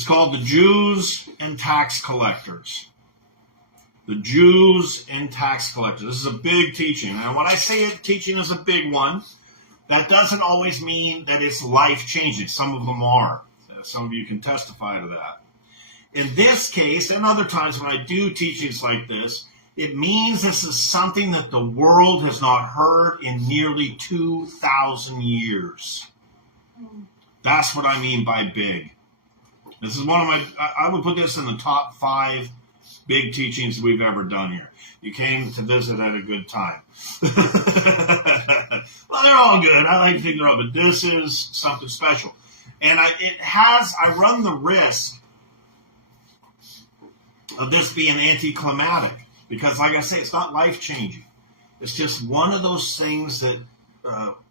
It's called The Jews and Tax Collectors. The Jews and Tax Collectors. This is a big teaching. And when I say teaching is a big one, that doesn't always mean that it's life-changing. Some of them are. Some of you can testify to that. In this case, and other times when I do teachings like this, it means this is something that the world has not heard in nearly 2,000 years. That's what I mean by big. This is one of my, I would put this in the top 5 big teachings we've ever done here. You came to visit at a good time. Well, they're all good. I like to think they're all, but this is something special. And I run the risk of this being anticlimactic because, like I say, it's not life-changing. It's just one of those things that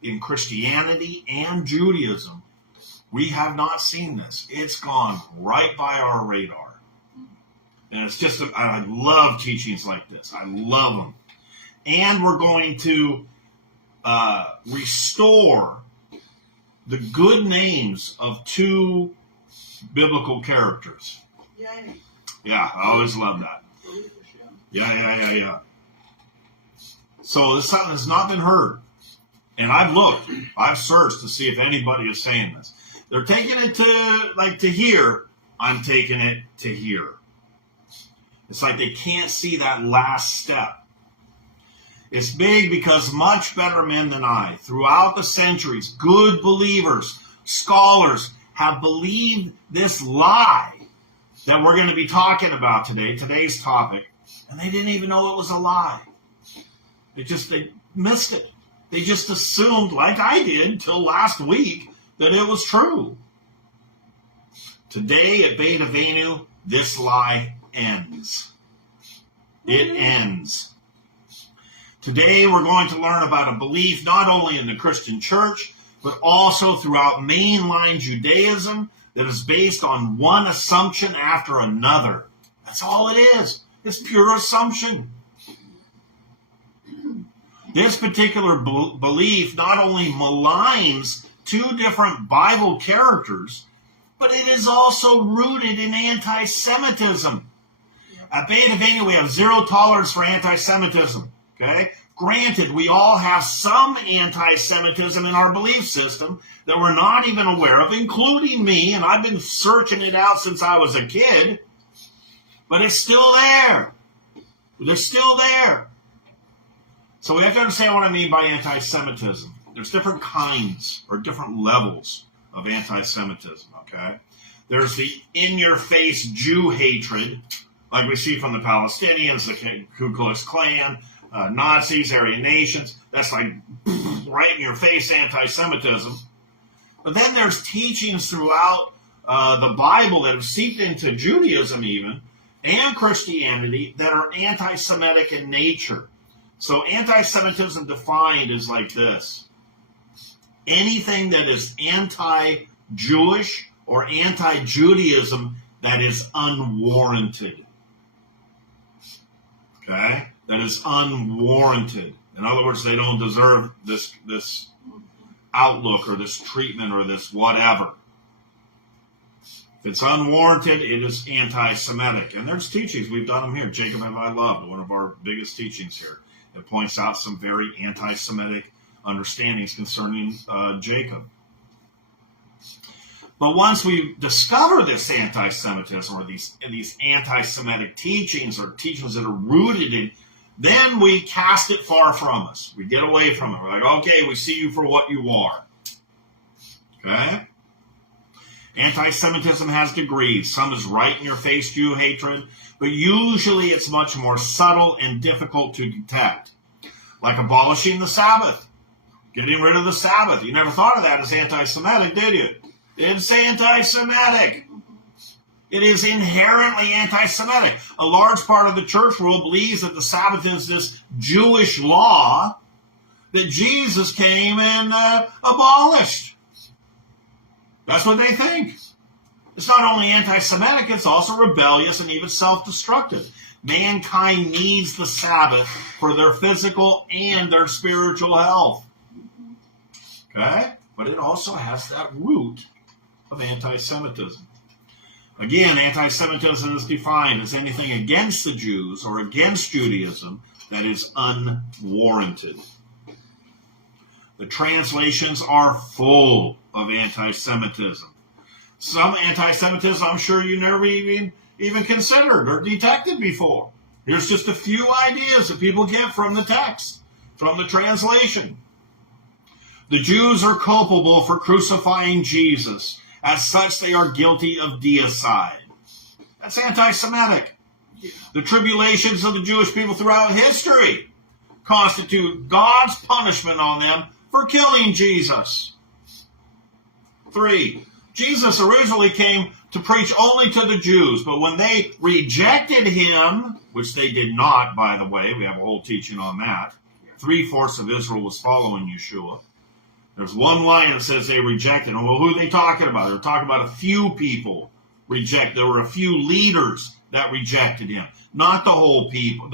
in Christianity and Judaism, we have not seen this. It's gone right by our radar. And it's just, I love teachings like this. I love them. And we're going to restore the good names of 2 biblical characters. Yay. Yeah, I always love that. Yeah. So this is something that's not been heard. And I've searched to see if anybody is saying this. They're taking it to here. I'm taking it to here. It's like they can't see that last step. It's big because much better men than I, throughout the centuries, good believers, scholars, have believed this lie that we're going to be talking about today, today's topic, and they didn't even know it was a lie. They missed it. They just assumed, like I did till last week, that it was true. Today at Beta Venu, this lie ends. It ends. Today we're going to learn about a belief not only in the Christian church, but also throughout mainline Judaism that is based on one assumption after another. That's all it is. It's pure assumption. This particular belief not only maligns 2 different Bible characters, but it is also rooted in anti-Semitism. At Beta Venu, we have 0 tolerance for anti-Semitism. Okay? Granted, we all have some anti-Semitism in our belief system that we're not even aware of, including me, and I've been searching it out since I was a kid, but it's still there. They're still there. So we have to understand what I mean by anti-Semitism. There's different kinds or different levels of anti-Semitism, okay? There's the in-your-face Jew hatred, like we see from the Palestinians, the Ku Klux Klan, Nazis, Aryan nations. That's like right in your face anti-Semitism. But then there's teachings throughout the Bible that have seeped into Judaism even, and Christianity that are anti-Semitic in nature. So anti-Semitism defined is like this. Anything that is anti-Jewish or anti-Judaism that is unwarranted. Okay? That is unwarranted. In other words, they don't deserve this outlook or this treatment or this whatever. If it's unwarranted, it is anti-Semitic. And there's teachings. We've done them here. Jacob Have I Loved, one of our biggest teachings here. It points out some very anti-Semitic understandings concerning Jacob. But once we discover this anti-Semitism or these anti-Semitic teachings or teachings that are rooted in, then we cast it far from us. We get away from it. We're like, okay, we see you for what you are. Okay? Anti-Semitism has degrees. Some is right-in-your-face Jew hatred, but usually it's much more subtle and difficult to detect. Like abolishing the Sabbath. Getting rid of the Sabbath. You never thought of that as anti-Semitic, did you? It's anti-Semitic. It is inherently anti-Semitic. A large part of the church world believes that the Sabbath is this Jewish law that Jesus came and abolished. That's what they think. It's not only anti-Semitic, it's also rebellious and even self-destructive. Mankind needs the Sabbath for their physical and their spiritual health. Okay? But it also has that root of anti-Semitism. Again, anti-Semitism is defined as anything against the Jews or against Judaism that is unwarranted. The translations are full of anti-Semitism. Some anti-Semitism I'm sure you never even considered or detected before. Here's just a few ideas that people get from the text, from the translation. The Jews are culpable for crucifying Jesus. As such, they are guilty of deicide. That's anti-Semitic. The tribulations of the Jewish people throughout history constitute God's punishment on them for killing Jesus. 3. Jesus originally came to preach only to the Jews, but when they rejected him, which they did not, by the way, we have a whole teaching on that. 3/4 of Israel was following Yeshua. There's one line that says they rejected him. Well, who are they talking about? They're talking about a few people reject. There were a few leaders that rejected him, not the whole people,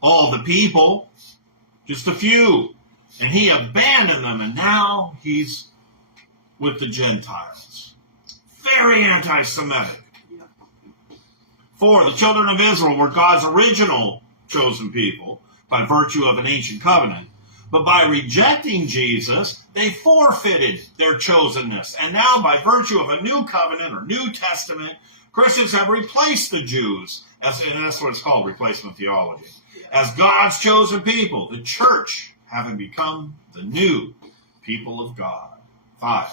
all the people, just a few. And he abandoned them, and now he's with the Gentiles. Very anti-Semitic. 4, the children of Israel were God's original chosen people by virtue of an ancient covenant. But by rejecting Jesus, they forfeited their chosenness. And now, by virtue of a new covenant or New Testament, Christians have replaced the Jews, and that's what it's called, replacement theology, as God's chosen people, the church, having become the new people of God. 5.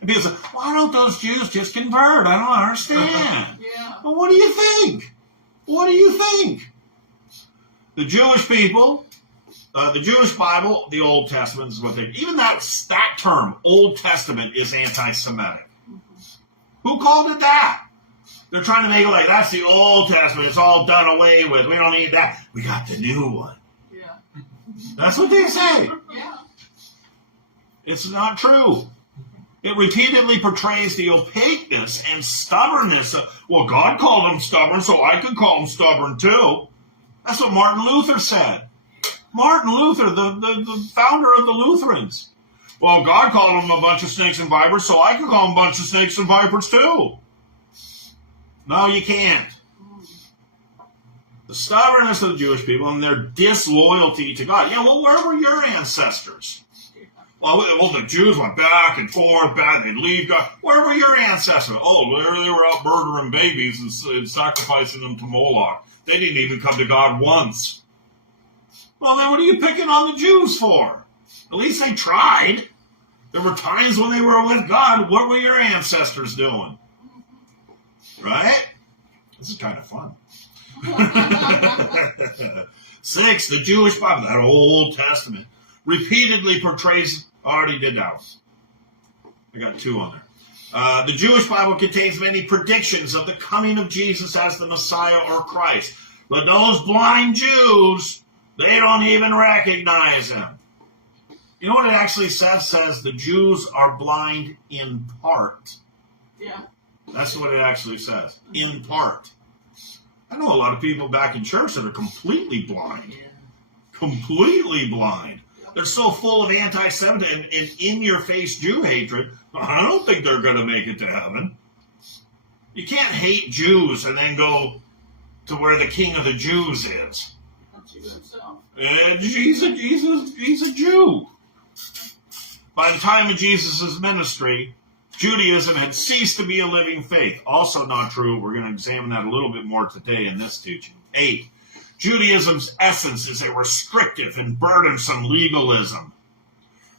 And people say, why don't those Jews just convert? I don't understand. Well, what do you think? What do you think? The Jewish people, the Jewish Bible, the Old Testament is what they, even that term, Old Testament, is anti-Semitic. Who called it that? They're trying to make it like, that's the Old Testament, it's all done away with, we don't need that. We got the new one. Yeah. That's what they say. Yeah. It's not true. It repeatedly portrays the opaqueness and stubbornness of, well, God called them stubborn, so I could call them stubborn too. That's what Martin Luther said. Martin Luther, the founder of the Lutherans. Well, God called them a bunch of snakes and vipers, so I could call them a bunch of snakes and vipers too. No, you can't. The stubbornness of the Jewish people and their disloyalty to God. Yeah, well, where were your ancestors? Well, the Jews went back and forth, they'd leave God. Where were your ancestors? Oh, they were out murdering babies and sacrificing them to Moloch. They didn't even come to God once. Well, then what are you picking on the Jews for? At least they tried. There were times when they were with God. What were your ancestors doing? Right? This is kind of fun. 6, the Jewish Bible, that Old Testament, repeatedly portrays, already did that one. I got 2 on there. The Jewish Bible contains many predictions of the coming of Jesus as the Messiah or Christ. But those blind Jews, they don't even recognize him. You know what it actually says? It says the Jews are blind in part. Yeah. That's what it actually says. In part. I know a lot of people back in church that are completely blind. Yeah. Completely blind. They're so full of anti-Semitism and in-your-face Jew hatred, I don't think they're going to make it to heaven. You can't hate Jews and then go to where the king of the Jews is. And he's a Jew. By the time of Jesus' ministry, Judaism had ceased to be a living faith. Also not true. We're going to examine that a little bit more today in this teaching. 8. Judaism's essence is a restrictive and burdensome legalism.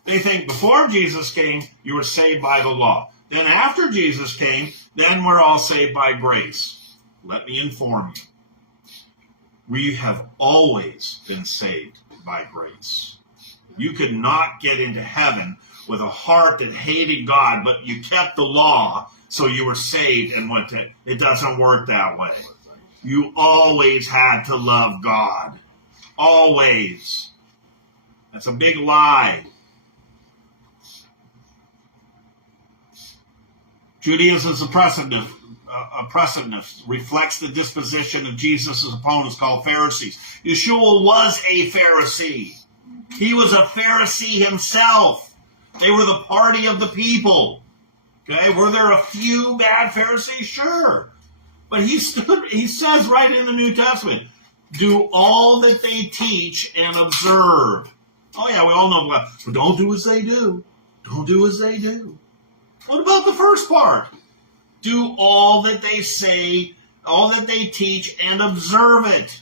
They think before Jesus came, you were saved by the law. Then after Jesus came, then we're all saved by grace. Let me inform you. We have always been saved by grace. You could not get into heaven with a heart that hated God, but you kept the law, so you were saved and went to. It doesn't work that way. You always had to love God. Always. That's a big lie. Judaism's oppressiveness reflects the disposition of Jesus' opponents called Pharisees. Yeshua was a Pharisee. He was a Pharisee himself. They were the party of the people. Okay, were there a few bad Pharisees? Sure. But he says right in the New Testament, do all that they teach and observe. Oh yeah, we all know that. But don't do as they do. Don't do as they do. What about the first part? Do all that they say, all that they teach, and observe it.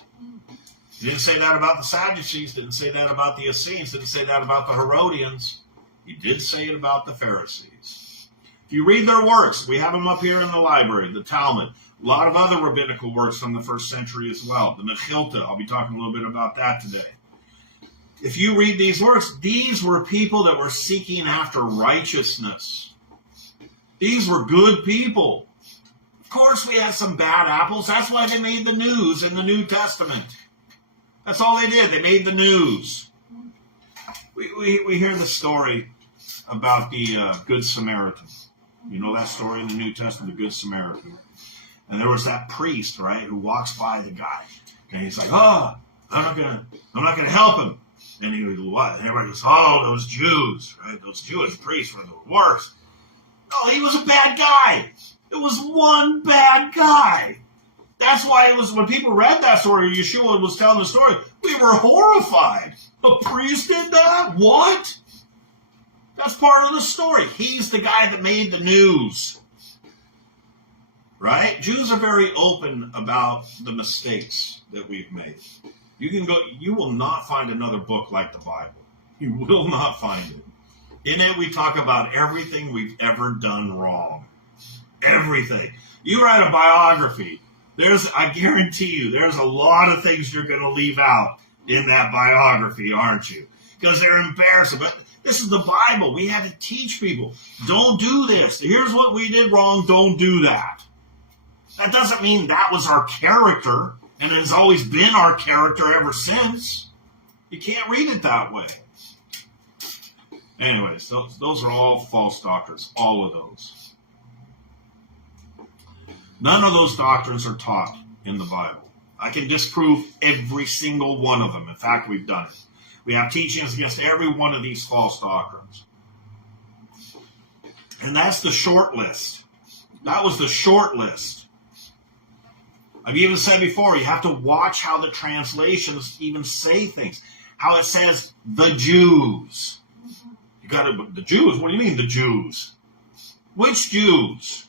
He didn't say that about the Sadducees, didn't say that about the Essenes, didn't say that about the Herodians. He did say it about the Pharisees. If you read their works, we have them up here in the library, the Talmud, a lot of other rabbinical works from the first century as well. The Mechilta, I'll be talking a little bit about that today. If you read these works, these were people that were seeking after righteousness. These were good people. Of course, we had some bad apples. That's why they made the news in the New Testament. That's all they did. They made the news. We hear the story about the Good Samaritan. You know that story in the New Testament, the Good Samaritan. And there was that priest, right, who walks by the guy. And he's like, oh, I'm not gonna help him. And he goes, what? And everybody goes, oh, those Jews, right? Those Jewish priests were the worst. Oh, he was a bad guy. It was one bad guy. That's why it was when people read that story, Yeshua was telling the story, we were horrified. A priest did that? What? That's part of the story. He's the guy that made the news. Right? Jews are very open about the mistakes that we've made. You will not find another book like the Bible. You will not find it. In it, we talk about everything we've ever done wrong. Everything. You write a biography, I guarantee you, there's a lot of things you're going to leave out in that biography, aren't you? Because they're embarrassing. But this is the Bible. We have to teach people. Don't do this. Here's what we did wrong. Don't do that. That doesn't mean that was our character, and it has always been our character ever since. You can't read it that way. Anyways, those are all false doctrines, all of those. None of those doctrines are taught in the Bible. I can disprove every single one of them. In fact, we've done it. We have teachings against every one of these false doctrines. And that's the short list. That was the short list. I've even said before, you have to watch how the translations even say things. How it says, the Jews. The Jews? What do you mean, the Jews? Which Jews?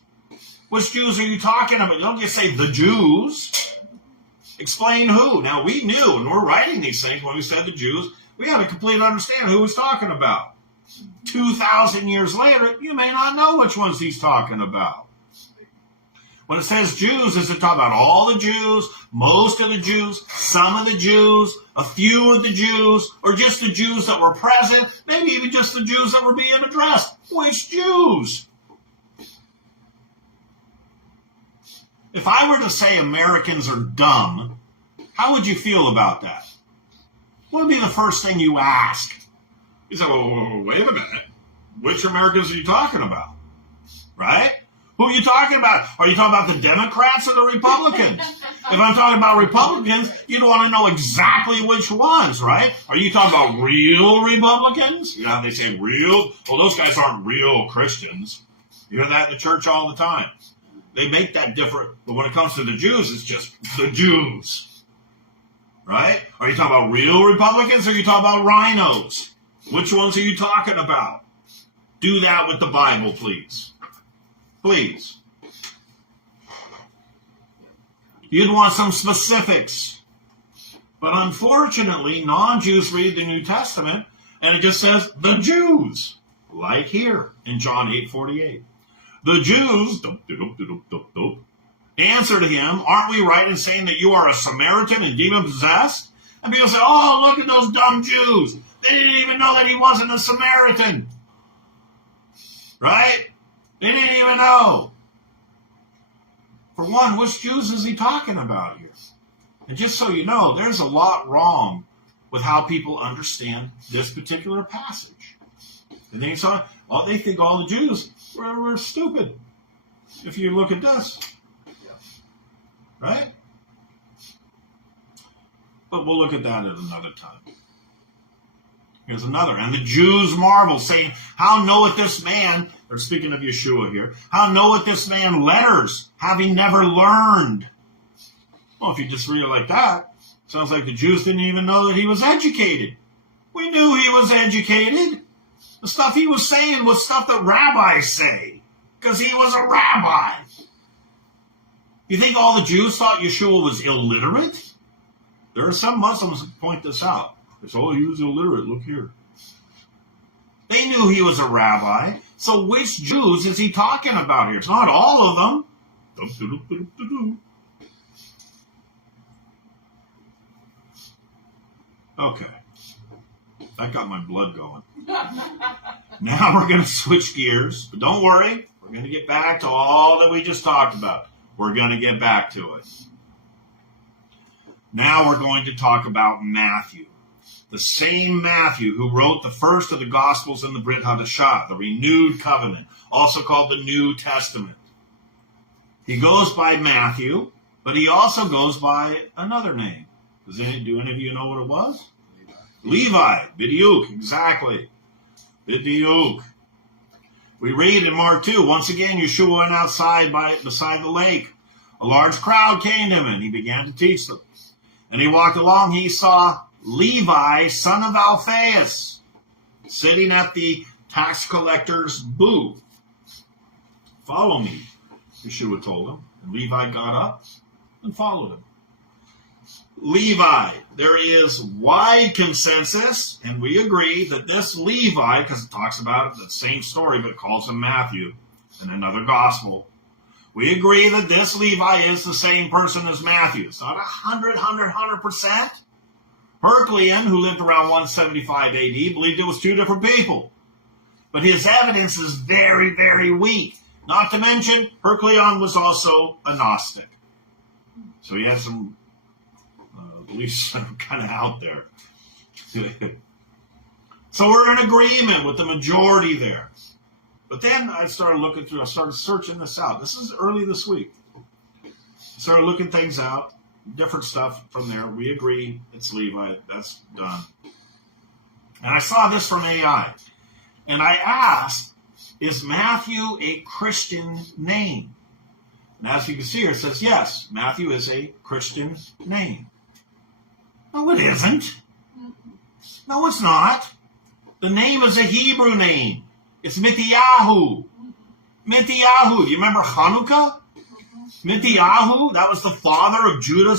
Which Jews are you talking about? You don't just say the Jews. Explain who. Now, we knew, and we're writing these things when we said the Jews, we had to completely understand who he's talking about. 2,000 years later, you may not know which ones he's talking about. When it says Jews, is it talking about all the Jews, most of the Jews, some of the Jews, a few of the Jews, or just the Jews that were present, maybe even just the Jews that were being addressed? Which Jews? If I were to say Americans are dumb, how would you feel about that? What would be the first thing you ask? You say, well, wait a minute. Which Americans are you talking about? Right? Who are you talking about? Are you talking about the Democrats or the Republicans? If I'm talking about Republicans, you'd want to know exactly which ones, right? Are you talking about real Republicans? You know how they say real? Well, those guys aren't real Christians. You hear that in the church all the time. They make that different. But when it comes to the Jews, it's just the Jews. Right? Are you talking about real Republicans or are you talking about rhinos? Which ones are you talking about? Do that with the Bible, please. Please. You'd want some specifics. But unfortunately, non-Jews read the New Testament and it just says the Jews. Like here in John 8:48. The Jews answer to him, aren't we right in saying that you are a Samaritan and demon-possessed? And people say, oh, look at those dumb Jews. They didn't even know that he wasn't a Samaritan. Right? They didn't even know. For one, which Jews is he talking about here? And just so you know, there's a lot wrong with how people understand this particular passage. And they think all the Jews were stupid. If you look at this. Right? But we'll look at that at another time. Here's another. And the Jews marvel, saying, how knoweth this man They're speaking of Yeshua here. How knoweth this man letters, having never learned? Well, if you just read it like that, sounds like the Jews didn't even know that he was educated. We knew he was educated. The stuff he was saying was stuff that rabbis say, because he was a rabbi. You think all the Jews thought Yeshua was illiterate? There are some Muslims that point this out. They say, oh, he was illiterate. Look here. They knew he was a rabbi. So which Jews is he talking about here? It's not all of them. Okay. That got my blood going. Now we're going to switch gears. But don't worry. We're going to get back to all that we just talked about. We're going to get back to it. Now we're going to talk about Matthew. The same Matthew who wrote the first of the Gospels in the Brit Hadashah, the renewed covenant, also called the New Testament. He goes by Matthew, but he also goes by another name. Do any of you know what it was? Levi. Bidiyuk, exactly. Bidiyuk. We read in Mark 2, once again, Yeshua went outside beside the lake. A large crowd came to him, and he began to teach them. And he walked along, he saw Levi, son of Alphaeus, sitting at the tax collector's booth. Follow me, Yeshua told him. And Levi got up and followed him. Levi, there is wide consensus, and we agree that this Levi, because it talks about the same story, but it calls him Matthew in another gospel, we agree that this Levi is the same person as Matthew. It's not 100%. Heraclian, who lived around 175 AD, believed it was two different people. But his evidence is very, very weak. Not to mention, Heraclian was also a Gnostic. So he had some beliefs kind of out there. So we're in agreement with the majority there. But then I started searching this out. This is early this week. I started looking things out, different stuff from there. We agree it's Levi. That's done. And I saw this from AI. And I asked, is Matthew a Christian name? And as you can see here, it says, yes, Matthew is a Christian name. No, it isn't. No, it's not. The name is a Hebrew name. It's Mityahu. Mityahu. Do you remember Hanukkah? Mityahu, that was the father of Judah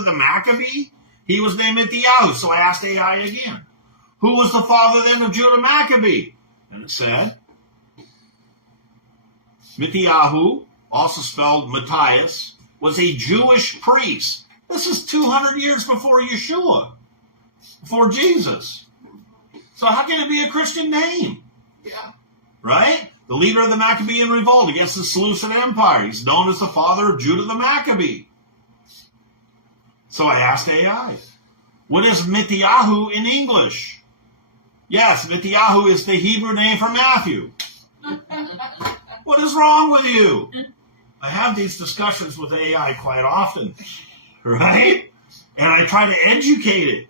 the Maccabee. He was named Mityahu. So I asked AI again, who was the father then of Judah Maccabee? And it said, Mityahu, also spelled Matthias, was a Jewish priest. This is 200 years before Yeshua, before Jesus. So how can it be a Christian name? Yeah. Right? The leader of the Maccabean revolt against the Seleucid Empire. He's known as the father of Judah the Maccabee. So I asked AI, what is Mityahu in English? Yes, Mityahu is the Hebrew name for Matthew. What is wrong with you? I have these discussions with AI quite often, right? And I try to educate it.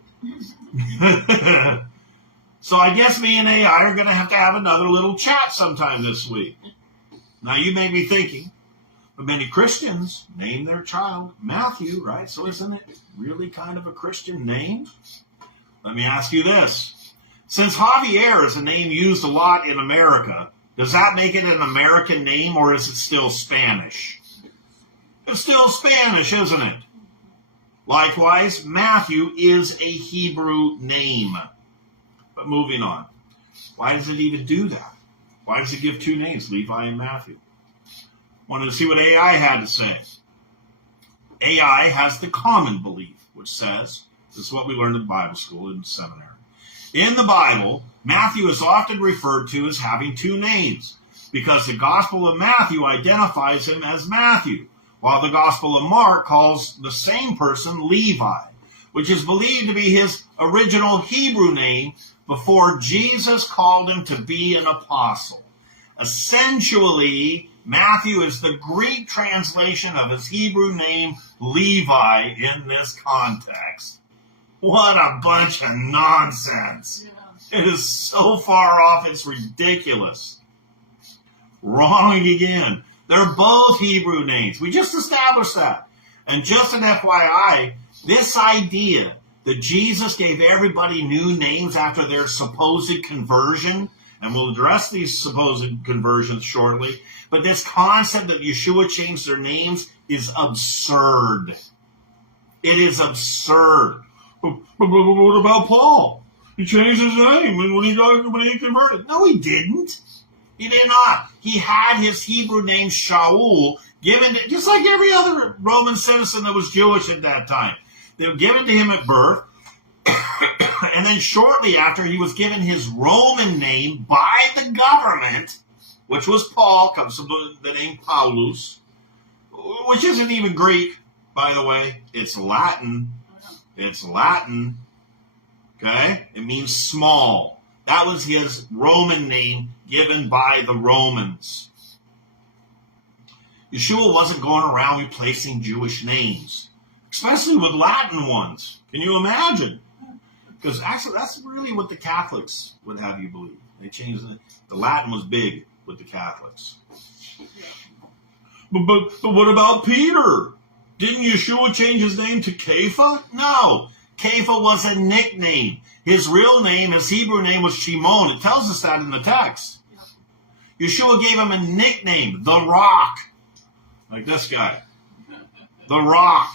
So I guess me and AI are going to have another little chat sometime this week. Now you may be thinking, but many Christians name their child Matthew, right? So isn't it really kind of a Christian name? Let me ask you this. Since Javier is a name used a lot in America, does that make it an American name or is it still Spanish? It's still Spanish, isn't it? Likewise, Matthew is a Hebrew name. But moving on. Why does it even do that? Why does it give two names, Levi and Matthew? Wanted to see what AI had to say. AI has the common belief, which says, this is what we learned in Bible school in seminary. In the Bible, Matthew is often referred to as having two names because the Gospel of Matthew identifies him as Matthew, while the Gospel of Mark calls the same person Levi, which is believed to be his original Hebrew name before Jesus called him to be an apostle. Essentially, Matthew is the Greek translation of his Hebrew name Levi in this context. What a bunch of nonsense. Yeah. It is so far off, it's ridiculous. Wrong again. They're both Hebrew names. We just established that. And just an FYI, this idea that Jesus gave everybody new names after their supposed conversion, and we'll address these supposed conversions shortly, but this concept that Yeshua changed their names is absurd. It is absurd. But what about Paul? He changed his name when he converted. No, he didn't. He did not. He had his Hebrew name Shaul given to, just like every other Roman citizen that was Jewish at that time. They were given to him at birth. And then shortly after, he was given his Roman name by the government, which was Paul, comes from the name Paulus, which isn't even Greek, by the way. It's Latin. It's Latin. Okay? It means small. That was his Roman name given by the Romans. Yeshua wasn't going around replacing Jewish names, especially with Latin ones. Can you imagine? Because actually, that's really what the Catholics would have you believe. They changed it. The Latin was big with the Catholics. But what about Peter? Didn't Yeshua change his name to Kepha? No. Kepha was a nickname. His real name, his Hebrew name was Shimon. It tells us that in the text. Yeshua gave him a nickname, the Rock. Like this guy. The Rock.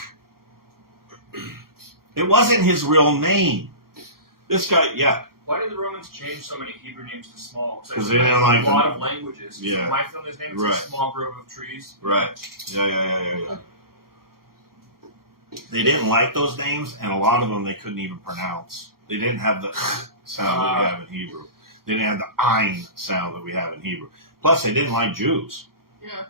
It wasn't his real name. This guy, yeah. Why did the Romans change so many Hebrew names to small? Because they didn't like a lot of languages. Yeah. So my family's name is a small grove of trees. Right. Yeah. They didn't like those names, and a lot of them they couldn't even pronounce. They didn't have the sound that we have in Hebrew. They didn't have the ein sound that we have in Hebrew. Plus, they didn't like Jews. Yeah.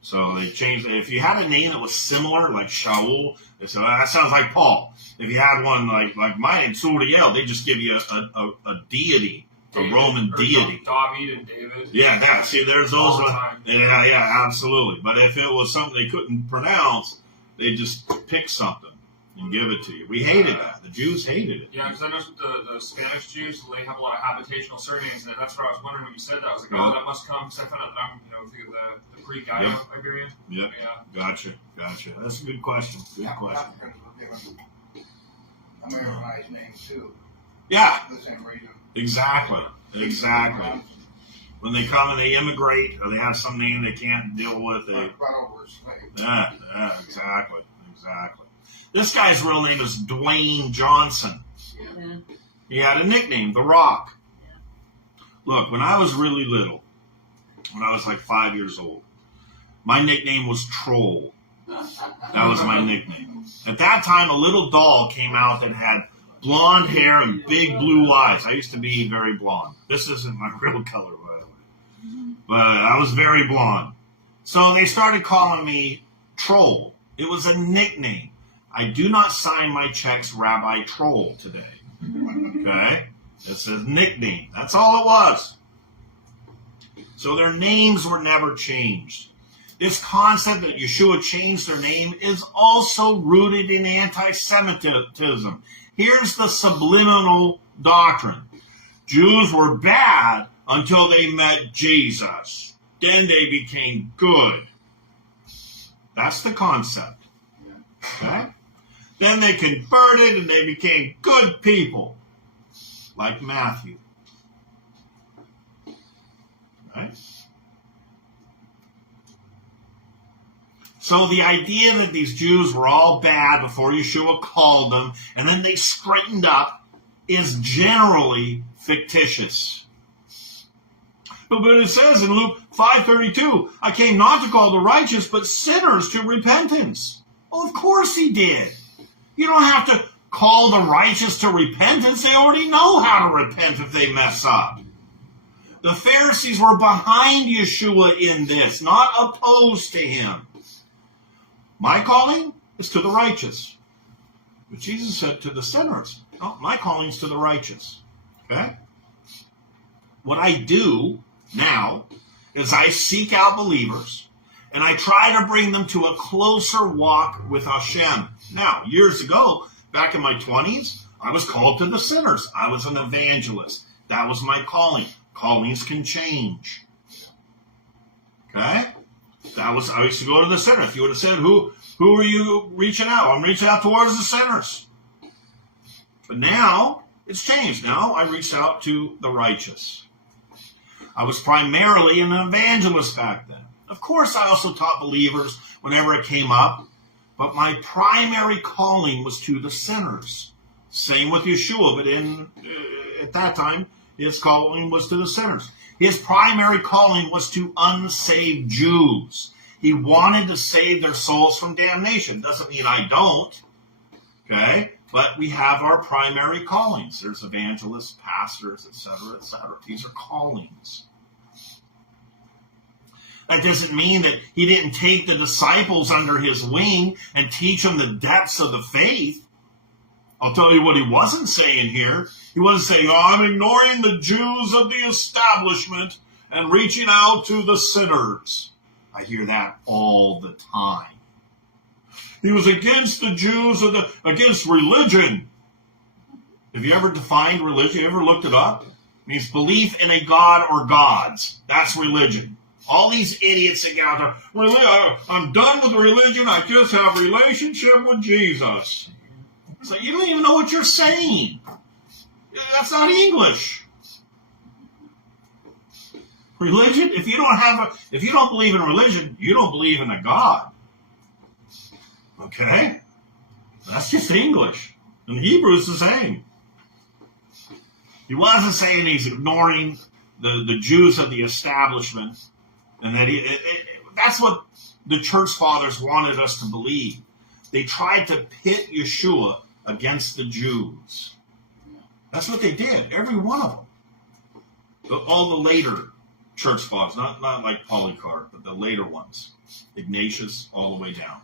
So they changed it. If you had a name that was similar, like Shaul, they said, that sounds like Paul. If you had one like my name, Suriel, they just give you a deity, a Roman deity. David and David. Yeah, that. See, there's those. Yeah, absolutely. But if it was something they couldn't pronounce, they just pick something and give it to you. We hated that. The Jews hated it. Yeah, because I know the Spanish Jews, they have a lot of habitational surnames, and that's what I was wondering when you said that. I was like, oh, that must come, because I found out that I'm, think of the Greek guy, Iberian. Yep. Yeah. Gotcha. That's a good question. Good question. Africans were given Americanized names too. Yeah. For the same reason. Exactly. When they come and they immigrate, or they have some name they can't deal with, they run over a slave. Yeah, exactly. This guy's real name is Dwayne Johnson. Yeah. He had a nickname, The Rock. Yeah. Look, when I was really little, when I was like 5 years old, my nickname was Troll. That was my nickname. At that time, a little doll came out that had blonde hair and big blue eyes. I used to be very blonde. This isn't my real color, by the way. But I was very blonde. So they started calling me Troll. It was a nickname. I do not sign my checks Rabbi Troll today. Okay? It's a nickname. That's all it was. So their names were never changed. This concept that Yeshua changed their name is also rooted in anti-Semitism. Here's the subliminal doctrine. Jews were bad until they met Jesus. Then they became good. That's the concept. Okay? Then they converted and they became good people. Like Matthew. Right? So the idea that these Jews were all bad before Yeshua called them, and then they straightened up, is generally fictitious. But it says in Luke 5:32, I came not to call the righteous, but sinners to repentance. Well, of course he did. You don't have to call the righteous to repentance. They already know how to repent if they mess up. The Pharisees were behind Yeshua in this, not opposed to him. My calling is to the righteous. But Jesus said to the sinners, no, my calling is to the righteous. Okay? What I do now is I seek out believers and I try to bring them to a closer walk with Hashem. Now, years ago, back in my 20s, I was called to the sinners. I was an evangelist. That was my calling. Callings can change. Okay? I used to go to the sinners. If you would have said, who are you reaching out? I'm reaching out towards the sinners. But now, it's changed. Now I reach out to the righteous. I was primarily an evangelist back then. Of course, I also taught believers whenever it came up, but my primary calling was to the sinners. Same with Yeshua, but at that time, his calling was to the sinners. His primary calling was to unsaved Jews. He wanted to save their souls from damnation. Doesn't mean I don't, okay? But we have our primary callings. There's evangelists, pastors, etc., etc. These are callings. That doesn't mean that he didn't take the disciples under his wing and teach them the depths of the faith. I'll tell you what he wasn't saying here. He wasn't saying, I'm ignoring the Jews of the establishment and reaching out to the sinners. I hear that all the time. He was against the Jews, against religion. Have you ever defined religion? You ever looked it up? It means belief in a god or gods. That's religion. All these idiots that get out there, well, I'm done with religion. I just have a relationship with Jesus. So you don't even know what you're saying. That's not English. Religion, if you don't believe in religion, you don't believe in a God. Okay? That's just English. And Hebrew is the same. He wasn't saying he's ignoring the Jews of the establishment, and that that's what the church fathers wanted us to believe. They tried to pit Yeshua against the Jews. That's what they did, every one of them. All the later church fathers, not like Polycarp, but the later ones. Ignatius, all the way down.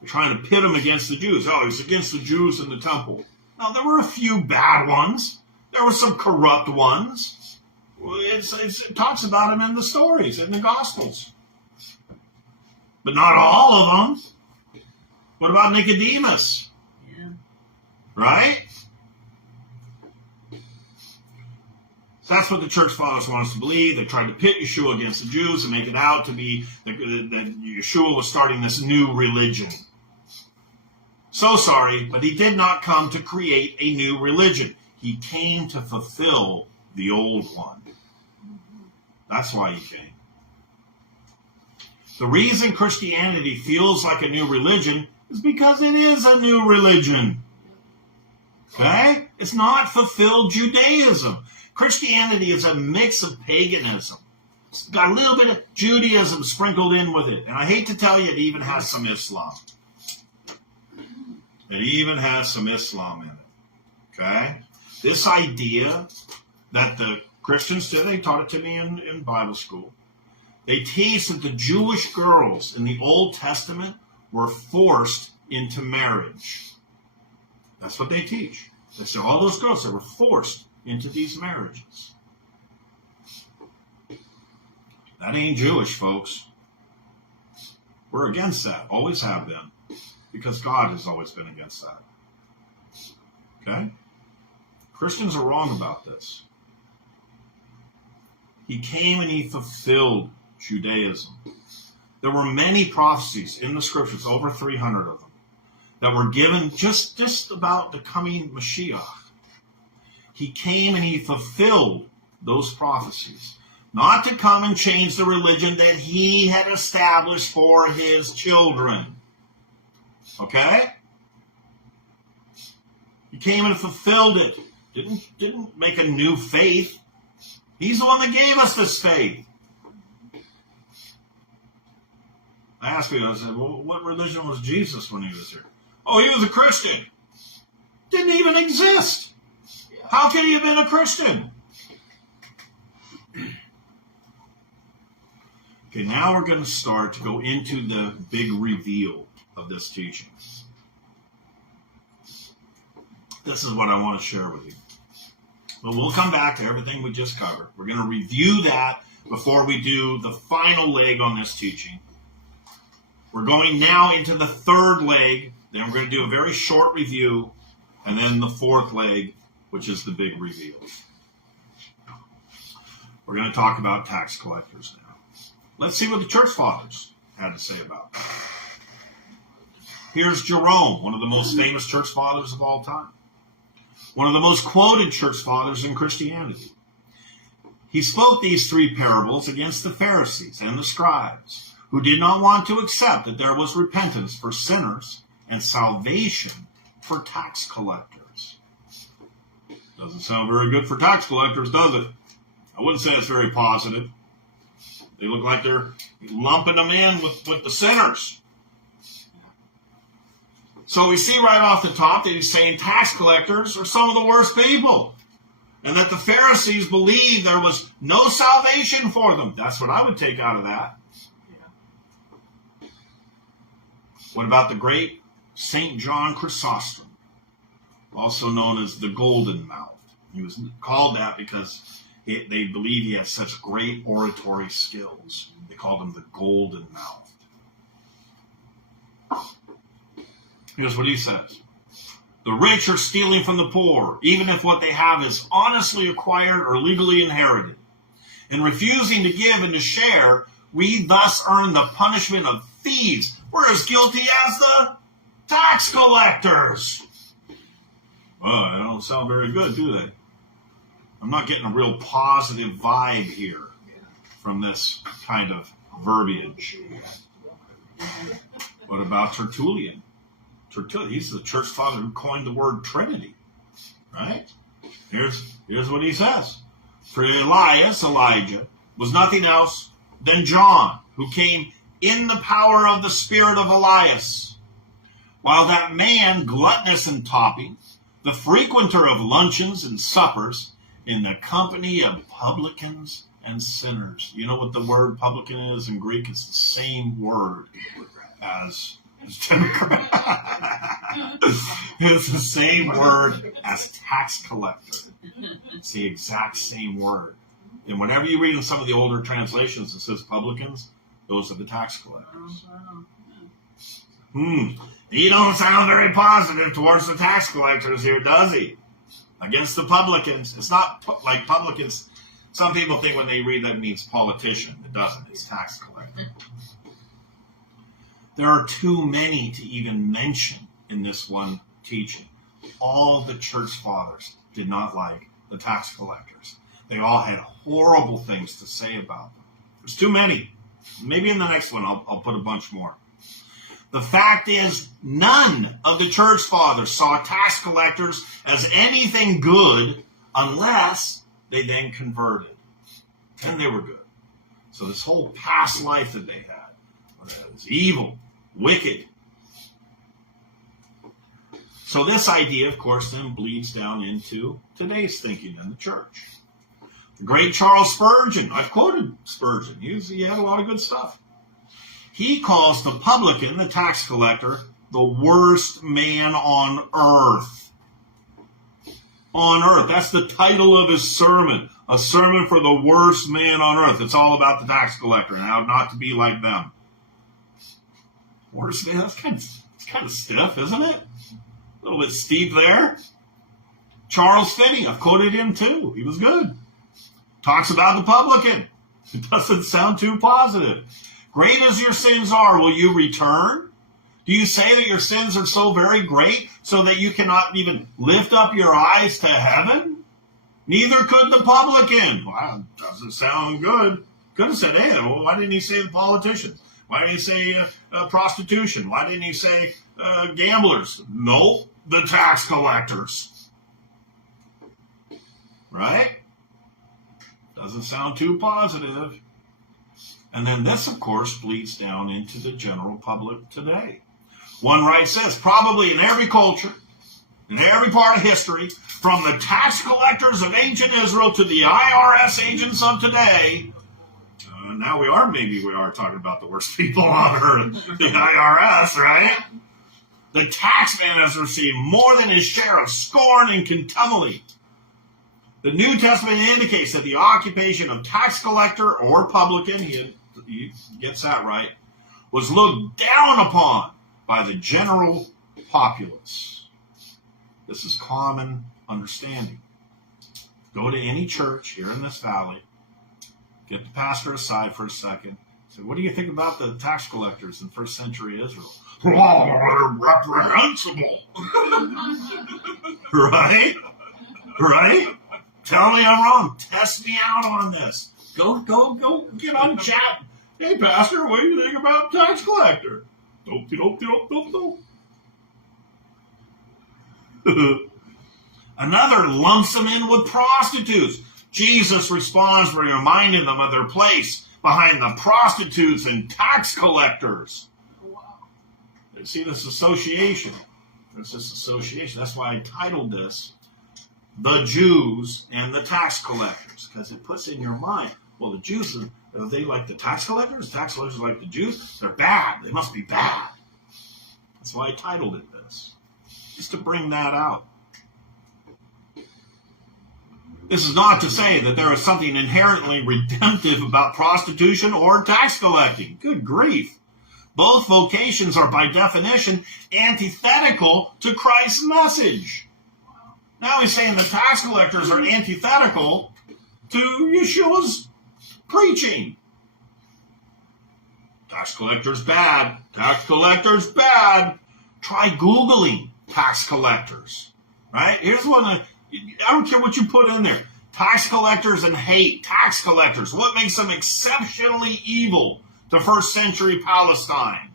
They're trying to pit him against the Jews. Oh, he's against the Jews in the temple. Now, there were a few bad ones. There were some corrupt ones. It talks about them in the stories, in the Gospels. But not all of them. What about Nicodemus? Yeah. Right? That's what the church fathers want us to believe. They tried to pit Yeshua against the Jews and make it out to be that Yeshua was starting this new religion. So sorry, but he did not come to create a new religion. He came to fulfill the old one. That's why he came. The reason Christianity feels like a new religion is because it is a new religion. Okay? It's not fulfilled Judaism. Christianity is a mix of paganism. It's got a little bit of Judaism sprinkled in with it. And I hate to tell you, it even has some Islam. It even has some Islam in it. Okay? This idea that the Christians did, they taught it to me in Bible school. They teach that the Jewish girls in the Old Testament were forced into marriage. That's what they teach. They say all those girls that were forced into these marriages. That ain't Jewish, folks. We're against that. Always have been. Because God has always been against that. Okay? Christians are wrong about this. He came and he fulfilled Judaism. There were many prophecies in the scriptures, over 300 of them, that were given just about the coming Mashiach. He came and he fulfilled those prophecies. Not to come and change the religion that he had established for his children. Okay? He came and fulfilled it. Didn't make a new faith. He's the one that gave us this faith. I asked people, I said, well, what religion was Jesus when he was here? Oh, he was a Christian. Didn't even exist. How could he have been a Christian? Okay, now we're going to start to go into the big reveal of this teaching. This is what I want to share with you. But we'll come back to everything we just covered. We're going to review that before we do the final leg on this teaching. We're going now into the third leg. Then we're going to do a very short review. And then the fourth leg, which is the big reveal. We're going to talk about tax collectors now. Let's see what the church fathers had to say about that. Here's Jerome, one of the most famous church fathers of all time. One of the most quoted church fathers in Christianity. He spoke these three parables against the Pharisees and the scribes, who did not want to accept that there was repentance for sinners and salvation for tax collectors. Doesn't sound very good for tax collectors, does it? I wouldn't say it's very positive. They look like they're lumping them in with the sinners. So we see right off the top that he's saying tax collectors are some of the worst people. And that the Pharisees believed there was no salvation for them. That's what I would take out of that. What about the great St. John Chrysostom, also known as the Golden Mouth? He was called that because they believed he had such great oratory skills. They called him the Golden Mouth. Here's what he says. The rich are stealing from the poor, even if what they have is honestly acquired or legally inherited. In refusing to give and to share, we thus earn the punishment of thieves. We're as guilty as the tax collectors. Well, they don't sound very good, do they? I'm not getting a real positive vibe here from this kind of verbiage. What about Tertullian? Tertullian, he's the church father who coined the word Trinity, right? Here's what he says. For Elijah, was nothing else than John, who came in the power of the spirit of Elias. While that man, gluttonous in topping, the frequenter of luncheons and suppers, in the company of publicans and sinners. You know what the word publican is in Greek? It's the same word as Democrat. It's the same word as tax collector. It's the exact same word. And whenever you read in some of the older translations, it says publicans, those are the tax collectors. He don't sound very positive towards the tax collectors here, does he? Against the publicans. It's not like publicans. Some people think when they read that it means politician. It doesn't. It's tax collector. There are too many to even mention in this one teaching. All the church fathers did not like the tax collectors. They all had horrible things to say about them. There's too many. Maybe in the next one I'll put a bunch more. The fact is, none of the church fathers saw tax collectors as anything good unless they then converted. Then they were good. So this whole past life that they had was evil, wicked. So this idea, of course, then bleeds down into today's thinking in the church. The great Charles Spurgeon, I've quoted Spurgeon. He had a lot of good stuff. He calls the publican, the tax collector, the worst man on earth. On earth. That's the title of his sermon. A sermon for the worst man on earth. It's all about the tax collector and how not to be like them. Worst man? That's kind of stiff, isn't it? A little bit steep there. Charles Finney, I've quoted him too. He was good. Talks about the publican. It doesn't sound too positive. Great as your sins are, will you return? Do you say that your sins are so very great so that you cannot even lift up your eyes to heaven? Neither could the publican. Wow, doesn't sound good. Could have said, hey, well, why didn't he say the politicians? Why didn't he say prostitution? Why didn't he say gamblers? No, the tax collectors. Right? Doesn't sound too positive. And then this, of course, bleeds down into the general public today. One writer says, probably in every culture, in every part of history, from the tax collectors of ancient Israel to the IRS agents of today, now we are talking about the worst people on earth, the IRS, right? The taxman has received more than his share of scorn and contumely. The New Testament indicates that the occupation of tax collector or publican, he gets that right, was looked down upon by the general populace. This is common understanding. Go to any church here in this valley, get the pastor aside for a second. Say, what do you think about the tax collectors in first century Israel? Oh, they're reprehensible. Right? Right? Tell me I'm wrong. Test me out on this. Go get on chat. Hey, pastor, what do you think about tax collector? Nope. Another lumps them in with prostitutes. Jesus responds by reminding them of their place behind the prostitutes and tax collectors. See this association. There's this association. That's why I titled this The Jews and the Tax Collectors, because it puts in your mind, well, the Jews, are they like the tax collectors? The tax collectors are like the Jews? They're bad. They must be bad. That's why I titled it this, just to bring that out. This is not to say that there is something inherently redemptive about prostitution or tax collecting. Good grief. Both vocations are by definition antithetical to Christ's message. Now he's saying the tax collectors are antithetical to Yeshua's preaching. Tax collectors bad. Tax collectors bad. Try Googling tax collectors. Right? Here's one. I don't care what you put in there. Tax collectors and hate. Tax collectors. What makes them exceptionally evil to first century Palestine?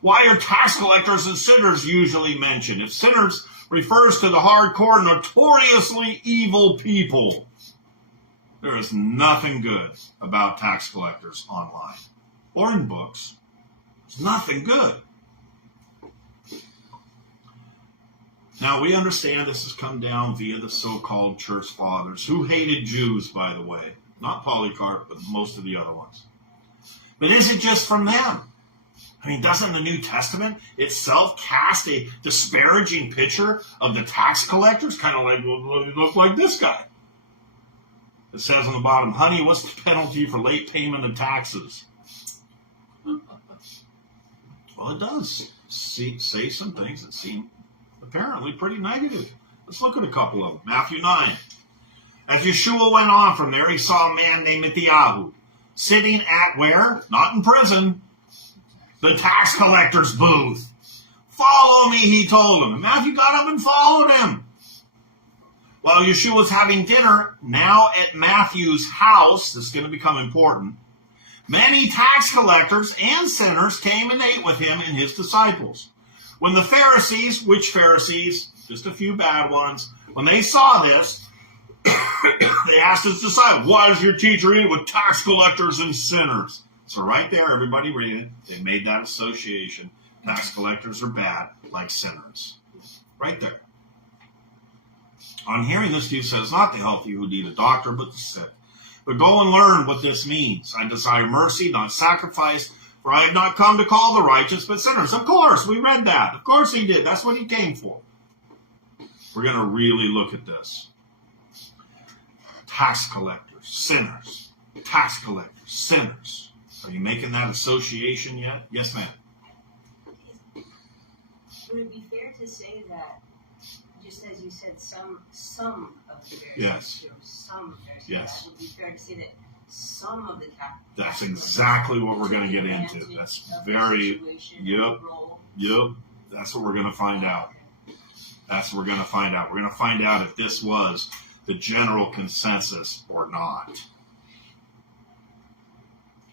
Why are tax collectors and sinners usually mentioned? If sinners refers to the hardcore, notoriously evil people, there is nothing good about tax collectors online or in books. There's nothing good. Now, we understand this has come down via the so-called church fathers, who hated Jews, by the way. Not Polycarp, but most of the other ones. But is it just from them? I mean, doesn't the New Testament itself cast a disparaging picture of the tax collectors? Kind of like, look like this guy. It says on the bottom, honey, what's the penalty for late payment of taxes? Well, it does say some things that seem apparently pretty negative. Let's look at a couple of them. Matthew 9. As Yeshua went on from there, he saw a man named Matthew sitting at where? Not in prison. The tax collector's booth. Follow me, he told him. And Matthew got up and followed him. While Yeshua was having dinner, now at Matthew's house, this is going to become important, many tax collectors and sinners came and ate with him and his disciples. When the Pharisees, which Pharisees? Just a few bad ones. When they saw this, they asked his disciples, why does your teacher eat with tax collectors and sinners? So right there, everybody read it. They made that association. Tax collectors are bad, like sinners. Right there. On hearing this, Jesus says, not the healthy who need a doctor, but the sick. But go and learn what this means. I desire mercy, not sacrifice, for I have not come to call the righteous, but sinners. Of course, we read that. Of course he did. That's what he came for. We're going to really look at this. Tax collectors, sinners. Tax collectors, sinners. Are you making that association yet? Yes, ma'am. Would it be fair to say that, just as you said, some of the Pharisees, Yes. some Pharisees, Yes. would it be fair to say that some of the tax That's exactly what we're going to get into. That's very, yep. That's what we're going to find out. That's what we're going to find out. We're going to find out if this was the general consensus or not.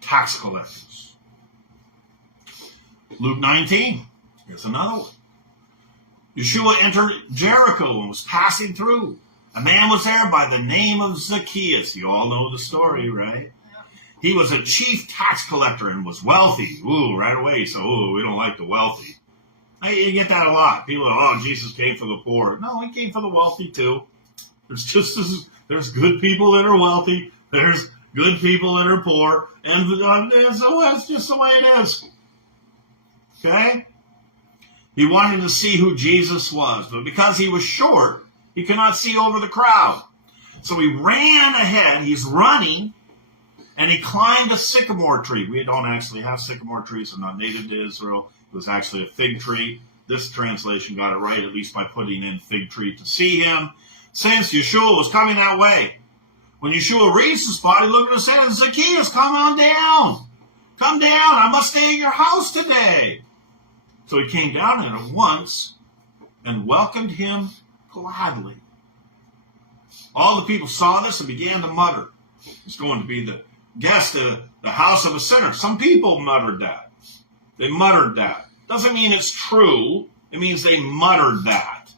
Tax collectors. Luke 19. Here's another one. Yeshua entered Jericho and was passing through. A man was there by the name of Zacchaeus. You all know the story, right? He was a chief tax collector and was wealthy. Ooh, right away. So, we don't like the wealthy. Now, you get that a lot. People are, Jesus came for the poor. No, he came for the wealthy too. There's good people that are wealthy. There's good people that are poor. And so that's just the way it is. Okay? He wanted to see who Jesus was. But because he was short, he could not see over the crowd. So he ran ahead. He's running. And he climbed a sycamore tree. We don't actually have sycamore trees. They're not native to Israel. It was actually a fig tree. This translation got it right, at least by putting in fig tree to see him. Since Yeshua was coming that way, When Yeshua reached the spot, he looked at us and said, Zacchaeus, come on down. Come down. I must stay at your house today. So he came down at once and welcomed him gladly. All the people saw this and began to mutter. He's going to be the guest at the house of a sinner. Some people muttered that. They muttered that. Doesn't mean it's true. It means they muttered that.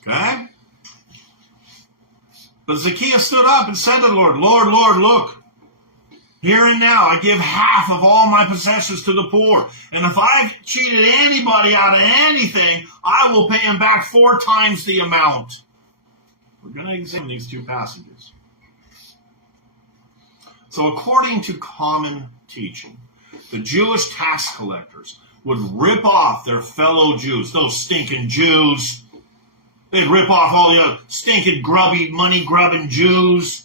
Okay? But Zacchaeus stood up and said to the Lord, Lord, Lord, look. Here and now I give half of all my possessions to the poor. And if I've cheated anybody out of anything, I will pay him back 4 times the amount. We're going to examine these 2 passages. So according to common teaching, the Jewish tax collectors would rip off their fellow Jews, those stinking Jews. They'd rip off all the other stinking, grubby, money-grubbing Jews.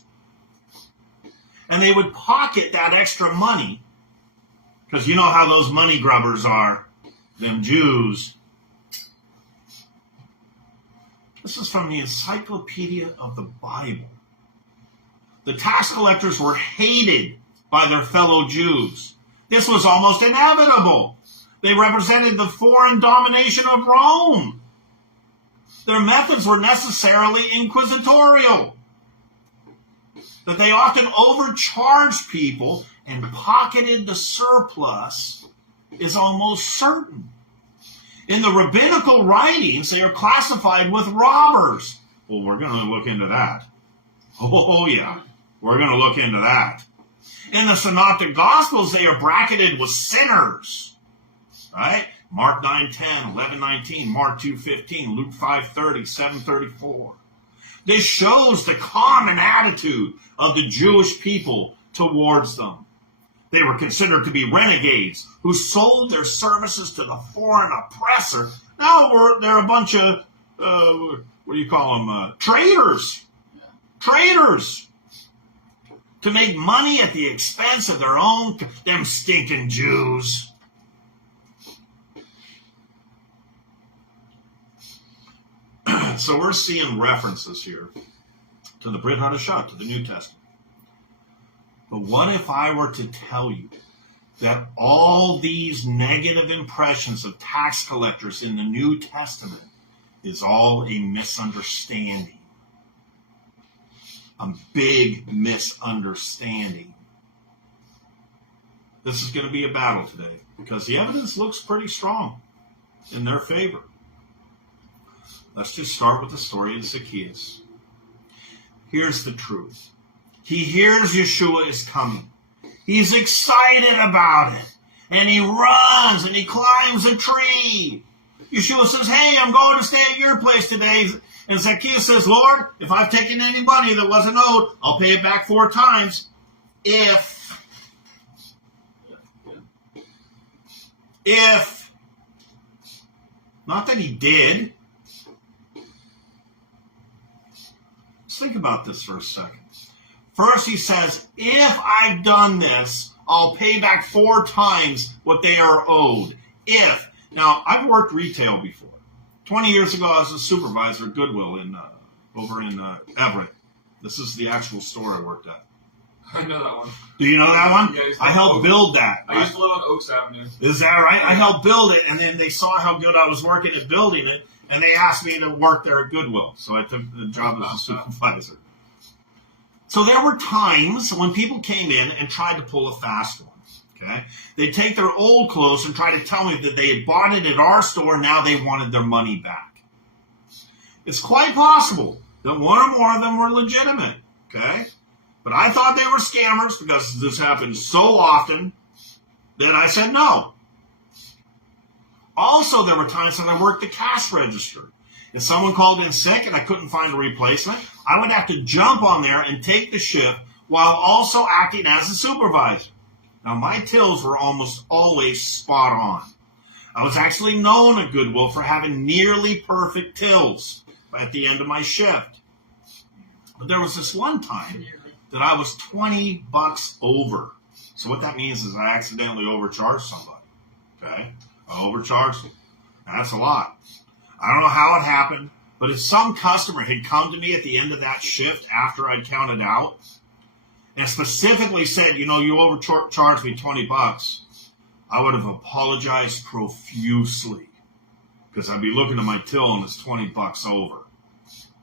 And they would pocket that extra money. Because you know how those money grubbers are, them Jews. This is from the Encyclopedia of the Bible. The tax collectors were hated by their fellow Jews. This was almost inevitable. They represented the foreign domination of Rome. Their methods were necessarily inquisitorial. That they often overcharged people and pocketed the surplus is almost certain. In the rabbinical writings, they are classified with robbers. Well, we're going to look into that. Oh, yeah. We're going to look into that. In the Synoptic Gospels, they are bracketed with sinners. Right? Mark 9:10, 11:19, Mark 2:15, Luke 5:30, 7:34. This shows the common attitude of the Jewish people towards them. They were considered to be renegades who sold their services to the foreign oppressor. Now they're a bunch of, traitors. Traitors. To make money at the expense of them stinking Jews. So we're seeing references here to the Brit Hadashah, to the New Testament. But what if I were to tell you that all these negative impressions of tax collectors in the New Testament is all a misunderstanding? A big misunderstanding. This is going to be a battle today because the evidence looks pretty strong in their favor. Let's just start with the story of Zacchaeus. Here's the truth. He hears Yeshua is coming. He's excited about it. And he runs and he climbs a tree. Yeshua says, hey, I'm going to stay at your place today. And Zacchaeus says, Lord, if I've taken any money that wasn't owed, I'll pay it back 4 times. If, not that he did. Let's think about this for a second. First he says, if I've done this, I'll pay back 4 times what they are owed. If. Now, I've worked retail before. 20 years ago, I was a supervisor at Goodwill over in Everett. This is the actual store I worked at. I know that one. Do you know that one? Yeah, I helped build that. I used to live on Oaks Avenue. Is that right? I helped build it, and then they saw how good I was working at building it, and they asked me to work there at Goodwill. So I took the job as a supervisor. So there were times when people came in and tried to pull a fast one. Okay? They'd take their old clothes and try to tell me that they had bought it at our store, now they wanted their money back. It's quite possible that one or more of them were legitimate. Okay? But I thought they were scammers because this happened so often that I said no. Also, there were times when I worked the cash register. If someone called in sick and I couldn't find a replacement, I would have to jump on there and take the shift while also acting as a supervisor. Now, my tills were almost always spot on. I was actually known at Goodwill for having nearly perfect tills at the end of my shift. But there was this one time that I was $20 over. So what that means is I accidentally overcharged somebody. Okay? I overcharged them. That's a lot. I don't know how it happened, But if some customer had come to me at the end of that shift after I'd counted out and specifically said, you overcharged me $20, I would have apologized profusely because I'd be looking at my till and it's $20 over.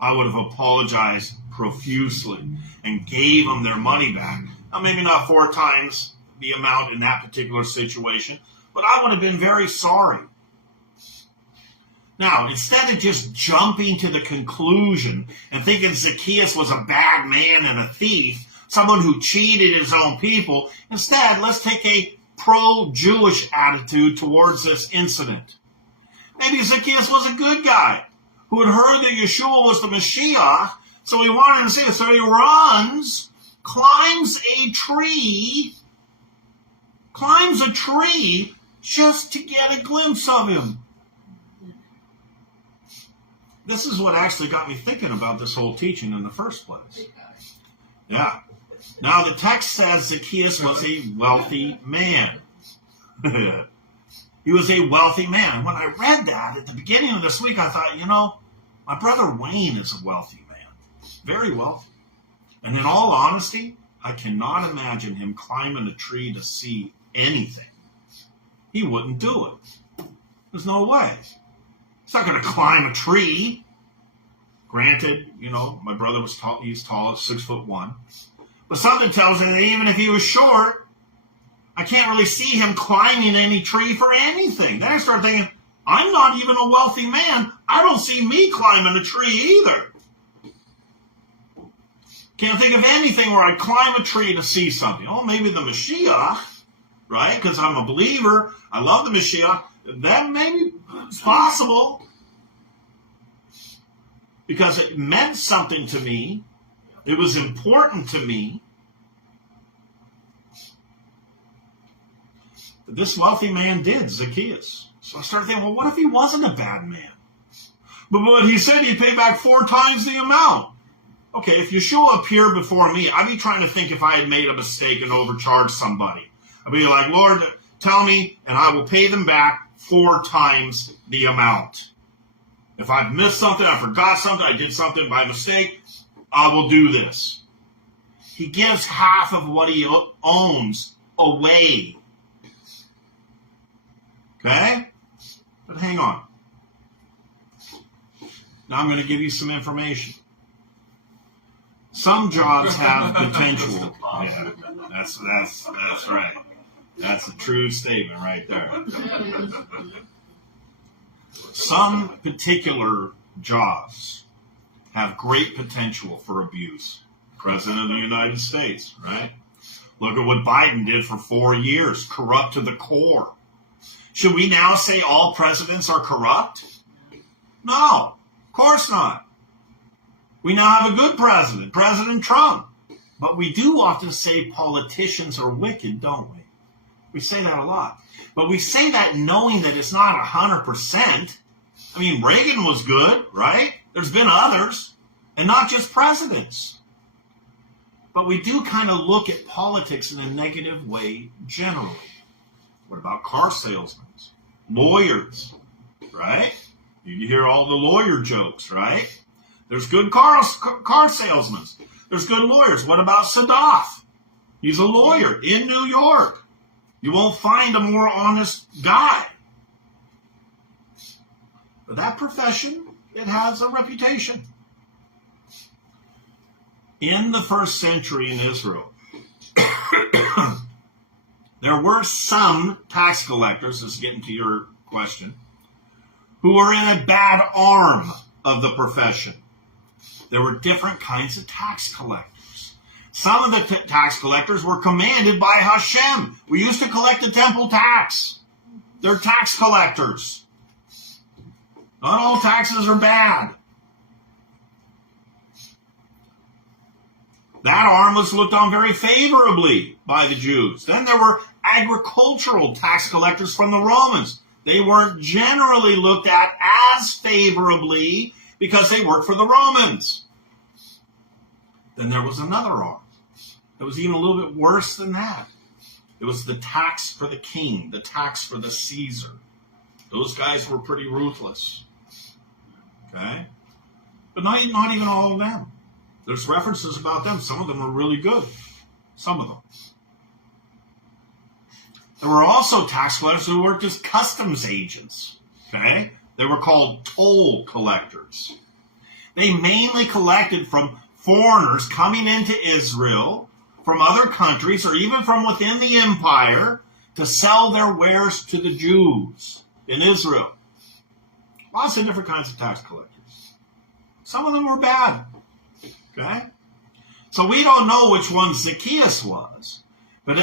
I would have apologized profusely and gave them their money back. Now, maybe not 4 times the amount in that particular situation, but I would have been very sorry. Now, instead of just jumping to the conclusion and thinking Zacchaeus was a bad man and a thief, someone who cheated his own people, instead, let's take a pro-Jewish attitude towards this incident. Maybe Zacchaeus was a good guy who had heard that Yeshua was the Mashiach, so he wanted to see it. So he runs, climbs a tree just to get a glimpse of him. This is what actually got me thinking about this whole teaching in the first place. Yeah. Now the text says Zacchaeus was a wealthy man. He was a wealthy man. When I read that at the beginning of this week, I thought, my brother Wayne is a wealthy man. Very wealthy. And in all honesty, I cannot imagine him climbing a tree to see anything. He wouldn't do it. There's no way. He's not going to climb a tree. Granted, my brother was tall. He's tall, 6'1". But something tells me that even if he was short, I can't really see him climbing any tree for anything. Then I start thinking, I'm not even a wealthy man. I don't see me climbing a tree either. Can't think of anything where I'd climb a tree to see something. Oh, maybe the Mashiach, right? Because I'm a believer. I love the Mashiach. That maybe it's possible. Because it meant something to me. It was important to me. But this wealthy man did, Zacchaeus. So I started thinking, well, what if he wasn't a bad man? But he said he'd pay back 4 times the amount. Okay, if Yeshua appeared before me, I'd be trying to think if I had made a mistake and overcharged somebody. I'd be like, Lord, tell me, and I will pay them back 4 times the amount. If I've missed something, I forgot something, I did something by mistake, I will do this. He gives half of what he owns away. Okay? But hang on. Now I'm going to give you some information. Some jobs have potential. Yeah, that's right. That's a true statement right there. Some particular jobs have great potential for abuse. President of the United States, right? Look at what Biden did for 4 years, corrupt to the core. Should we now say all presidents are corrupt? No, of course not. We now have a good president, President Trump. But we do often say politicians are wicked, don't we? We say that a lot. But we say that knowing that it's not 100%. I mean, Reagan was good, right? There's been others, and not just presidents. But we do kind of look at politics in a negative way generally. What about car salesmen? Lawyers, right? You hear all the lawyer jokes, right? There's good car salesmen. There's good lawyers. What about Sadaf? He's a lawyer in New York. You won't find a more honest guy. But that profession, it has a reputation. In the first century in Israel, there were some tax collectors, this is getting to your question, who were in a bad arm of the profession. There were different kinds of tax collectors. Some of the tax collectors were commanded by Hashem. We used to collect the temple tax. They're tax collectors. Not all taxes are bad. That arm was looked on very favorably by the Jews. Then there were agricultural tax collectors from the Romans. They weren't generally looked at as favorably because they worked for the Romans. Then there was another arm that was even a little bit worse than that. It was the tax for the king, the tax for the Caesar. Those guys were pretty ruthless. Okay? But not even all of them. There's references about them. Some of them were really good. Some of them. There were also tax collectors who worked as customs agents. Okay? They were called toll collectors. They mainly collected from foreigners coming into Israel from other countries or even from within the empire to sell their wares to the Jews in Israel. Lots of different kinds of tax collectors. Some of them were bad. Okay? So we don't know which one Zacchaeus was. But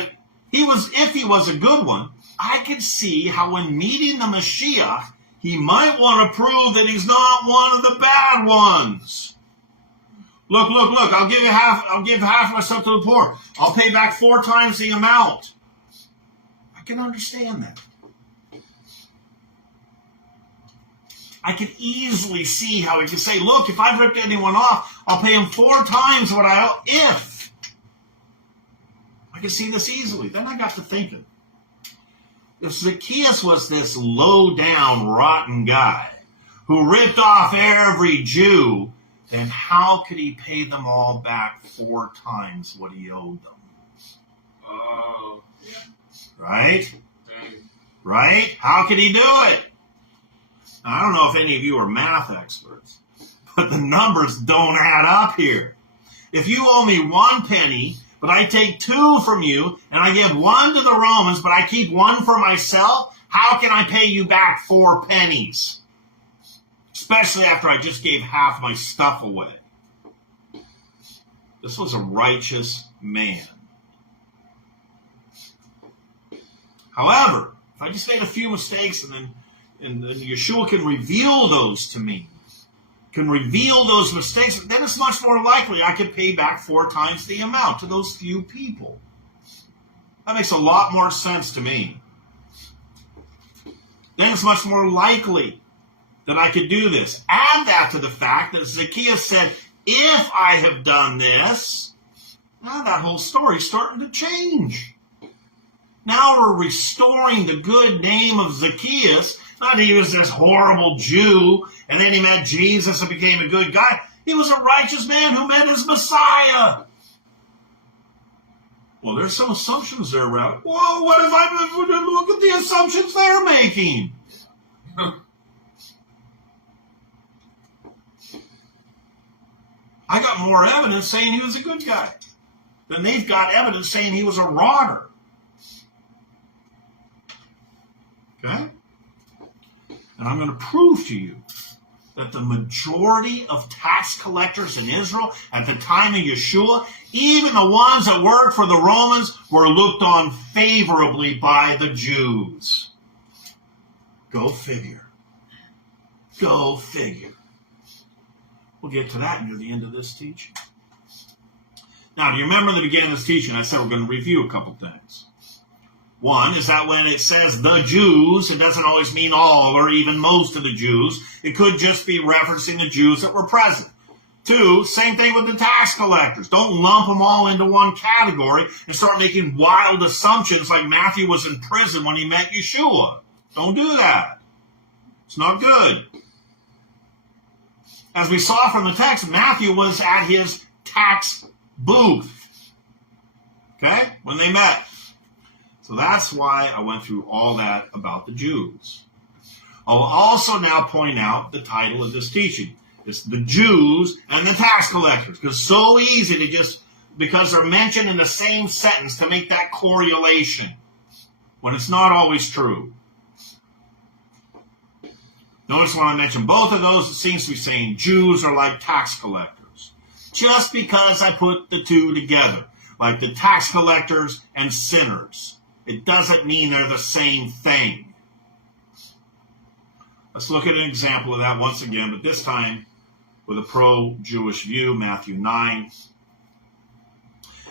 if he was a good one, I could see how when meeting the Mashiach, he might want to prove that he's not one of the bad ones. Look, I'll give half myself to the poor. I'll pay back 4 times the amount. I can understand that. I can easily see how he can say, look, if I've ripped anyone off, I'll pay him 4 times what I owe if. I can see this easily. Then I got to thinking. If Zacchaeus was this low-down, rotten guy who ripped off every Jew, then how could he pay them all back 4 times what he owed them? Oh, yeah. Right? Dang. Right? How could he do it? Now, I don't know if any of you are math experts, but the numbers don't add up here. If you owe me 1 penny, but I take 2 from you, and I give 1 to the Romans, but I keep 1 for myself, how can I pay you back 4 pennies? Especially after I just gave half my stuff away. This was a righteous man. However, if I just made a few mistakes and then Yeshua can reveal those to me, can reveal those mistakes, then it's much more likely I could pay back 4 times the amount to those few people. That makes a lot more sense to me. Then it's much more likely that I could do this. Add that to the fact that Zacchaeus said, if I have done this, now that whole story's starting to change. Now we're restoring the good name of Zacchaeus. Not that he was this horrible Jew, and then he met Jesus and became a good guy. He was a righteous man who met his Messiah. Well, there's some assumptions there, Rabbi. Whoa, what if I look at the assumptions they're making? I got more evidence saying he was a good guy than they've got evidence saying he was a rotter. Okay? And I'm going to prove to you that the majority of tax collectors in Israel at the time of Yeshua, even the ones that worked for the Romans, were looked on favorably by the Jews. Go figure. Go figure. We'll get to that near the end of this teaching. Now, do you remember in the beginning of this teaching, I said we're going to review a couple things. One is that when it says the Jews, it doesn't always mean all or even most of the Jews. It could just be referencing the Jews that were present. 2, same thing with the tax collectors. Don't lump them all into one category and start making wild assumptions like Matthew was in prison when he met Yeshua. Don't do that. It's not good. As we saw from the text, Matthew was at his tax booth. Okay? When they met. So that's why I went through all that about the Jews. I'll also now point out the title of this teaching. It's the Jews and the tax collectors. Because it's so easy to just, because they're mentioned in the same sentence, to make that correlation when it's not always true. Notice when I mention both of those, it seems to be saying Jews are like tax collectors. Just because I put the two together, like the tax collectors and sinners. It doesn't mean they're the same thing. Let's look at an example of that once again, but this time with a pro-Jewish view, Matthew 9.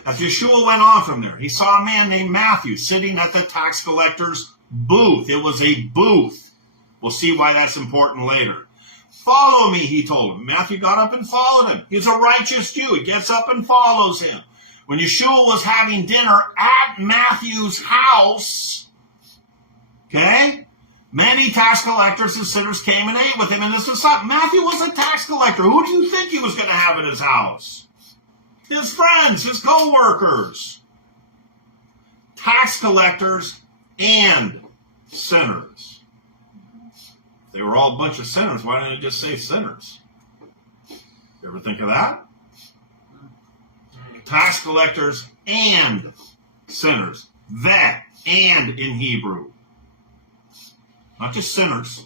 As Yeshua went on from there, he saw a man named Matthew sitting at the tax collector's booth. It was a booth. We'll see why that's important later. Follow me, he told him. Matthew got up and followed him. He's a righteous Jew. He gets up and follows him. When Yeshua was having dinner at Matthew's house, okay, Many tax collectors and sinners came and ate with him and his disciples. Matthew was a tax collector. Who do you think he was going to have in his house? His friends, his co-workers. Tax collectors and sinners. If they were all a bunch of sinners, why didn't it just say sinners? You ever think of that? Tax collectors and sinners. That and in Hebrew. Not just sinners.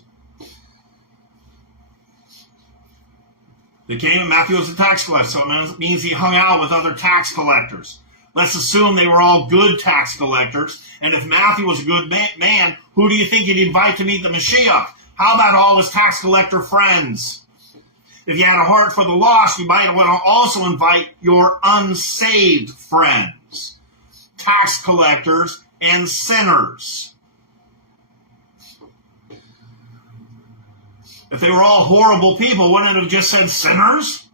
They came, and Matthew was a tax collector, so it means he hung out with other tax collectors. Let's assume they were all good tax collectors, and if Matthew was a good man, who do you think he'd invite to meet the Mashiach? How about all his tax collector friends? If you had a heart for the lost, you might want to also invite your unsaved friends, tax collectors and sinners. If they were all horrible people, wouldn't it have just said sinners?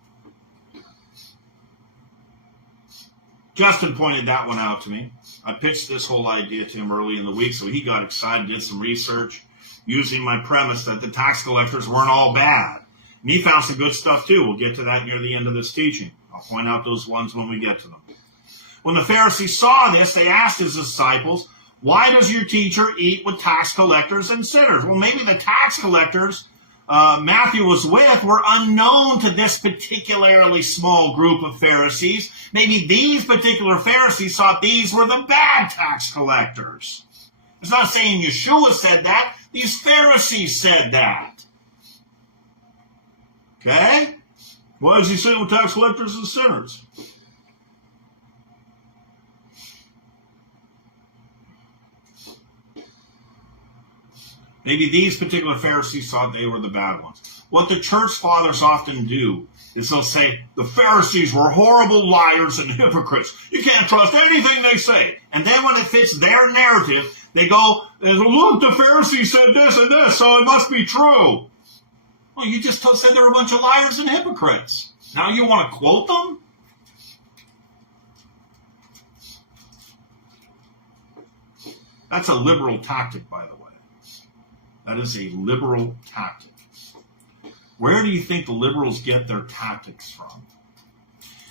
Justin pointed that one out to me. I pitched this whole idea to him early in the week, so he got excited, did some research, using my premise that the tax collectors weren't all bad. And he found some good stuff too. We'll get to that near the end of this teaching. I'll point out those ones when we get to them. When the Pharisees saw this, they asked his disciples, "Why does your teacher eat with tax collectors and sinners?" Well, maybe the tax collectors Matthew was with were unknown to this particularly small group of Pharisees. Maybe these particular Pharisees thought these were the bad tax collectors. It's not saying Yeshua said that. These Pharisees said that. Okay? Why is he sitting with tax collectors and sinners? Maybe these particular Pharisees thought they were the bad ones. What the church fathers often do is they'll say, the Pharisees were horrible liars and hypocrites. You can't trust anything they say. And then when it fits their narrative, they go, look, the Pharisees said this and this, so it must be true. Well, you just said they were a bunch of liars and hypocrites. Now you want to quote them? That's a liberal tactic, by the way. That is a liberal tactic. Where do you think the liberals get their tactics from?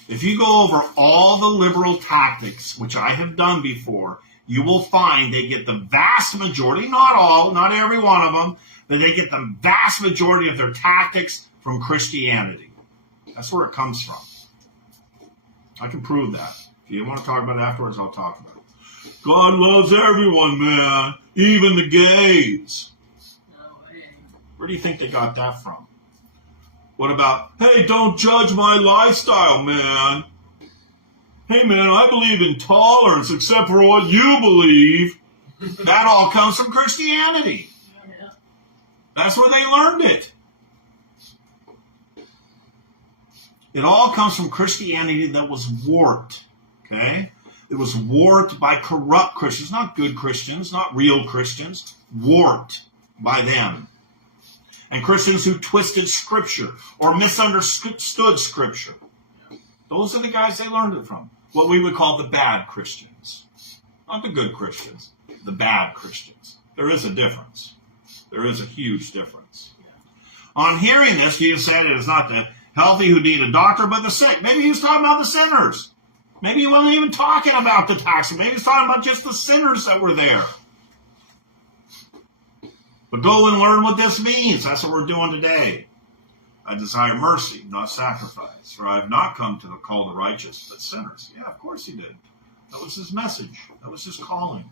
If you go over all the liberal tactics, which I have done before, you will find they get the vast majority, not all, not every one of them, but they get the vast majority of their tactics from Christianity. That's where it comes from. I can prove that. If you want to talk about it afterwards, I'll talk about it. God loves everyone, man, even the gays. Where do you think they got that from? What about, hey, don't judge my lifestyle, man. Hey, man, I believe in tolerance except for what you believe. That all comes from Christianity. That's where they learned it. It all comes from Christianity that was warped, okay? It was warped by corrupt Christians, not good Christians, not real Christians, warped by them. And Christians who twisted Scripture or misunderstood Scripture. Those are the guys they learned it from. What we would call the bad Christians. Not the good Christians, the bad Christians. There is a difference. There is a huge difference. On hearing this, Jesus said it is not the healthy who need a doctor, but the sick. Maybe he was talking about the sinners. Maybe he wasn't even talking about the taxes. Maybe he was talking about just the sinners that were there. But go and learn what this means. That's what we're doing today. I desire mercy, not sacrifice. For I have not come to call the righteous, but sinners. Yeah, of course he did. That was his message. That was his calling.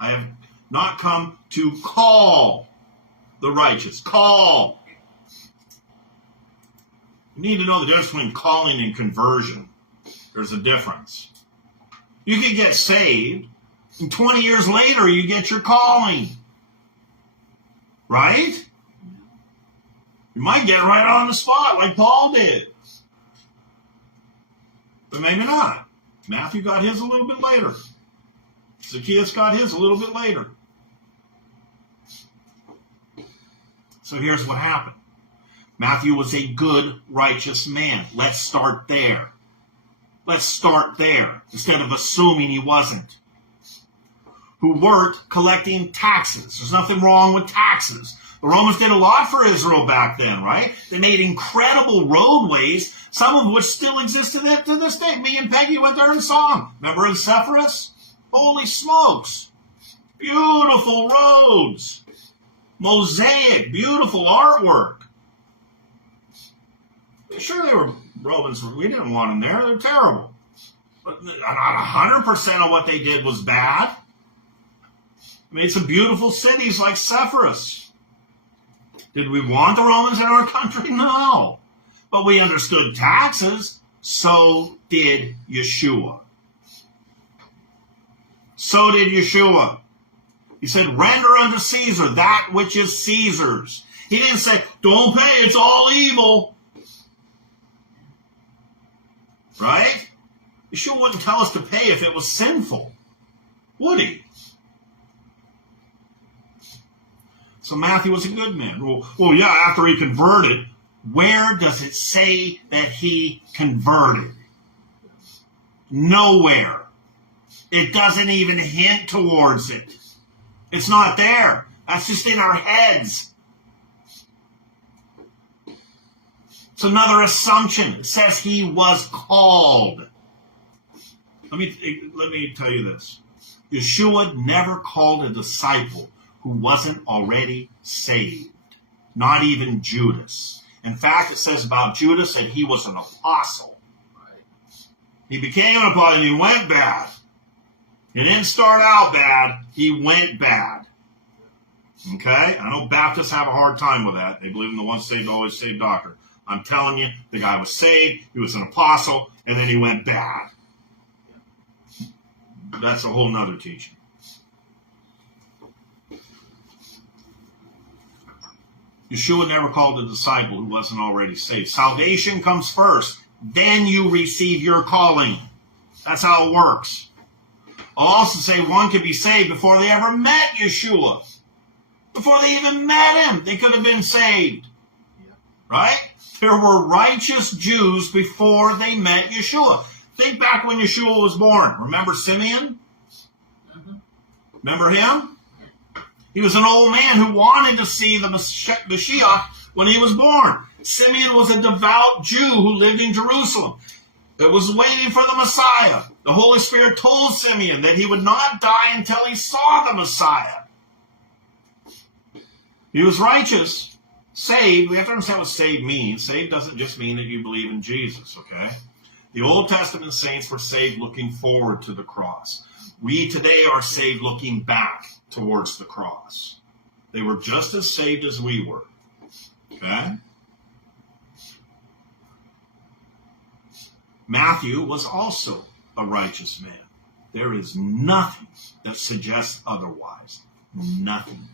I have not come to call the righteous. Call. You need to know the difference between calling and conversion. There's a difference. You can get saved, and 20 years later you get your calling. Right? You might get right on the spot like Paul did. But maybe not. Matthew got his a little bit later. Zacchaeus got his a little bit later. So here's what happened. Matthew was a good, righteous man. Let's start there. Let's start there instead of assuming he wasn't. who worked collecting taxes. There's nothing wrong with taxes. The Romans did a lot for Israel back then, right? They made incredible roadways, some of which still exist to this day. Me and Peggy went there and saw them. Remember in Sepphoris? Holy smokes. Beautiful roads. Mosaic, beautiful artwork. Sure, they were Romans. We didn't want them there. They're terrible. But not 100% of what they did was bad. Made some beautiful cities like Sepphoris. Did we want the Romans in our country? No. But we understood taxes. So did Yeshua. So did Yeshua. He said, render unto Caesar that which is Caesar's. He didn't say, don't pay, it's all evil. Right? Yeshua wouldn't tell us to pay if it was sinful. Would he? So Matthew was a good man. Well, yeah, after he converted, where does it say that he converted? Nowhere. It doesn't even hint towards it. It's not there. That's just in our heads. It's another assumption. It says he was called. Let me tell you this. Yeshua never called a disciple who wasn't already saved. Not even Judas. In fact, it says about Judas that he was an apostle. He became an apostle and he went bad. He didn't start out bad. He went bad. Okay? I know Baptists have a hard time with that. They believe in the once saved, always saved doctrine. I'm telling you, the guy was saved, he was an apostle, and then he went bad. That's a whole nother teaching. Yeshua never called a disciple who wasn't already saved. Salvation comes first. Then you receive your calling. That's how it works. I'll also say one could be saved before they ever met Yeshua. Before they even met him, they could have been saved. Right? There were righteous Jews before they met Yeshua. Think back when Yeshua was born. Remember Simeon? Remember him? He was an old man who wanted to see the Mashiach when he was born. Simeon was a devout Jew who lived in Jerusalem that was waiting for the Messiah. The Holy Spirit told Simeon that he would not die until he saw the Messiah. He was righteous, saved. We have to understand what saved means. Saved doesn't just mean that you believe in Jesus, okay? The Old Testament saints were saved looking forward to the cross. We today are saved looking back towards the cross. They were just as saved as we were. Okay? Matthew was also a righteous man. There is nothing that suggests otherwise. Nothing.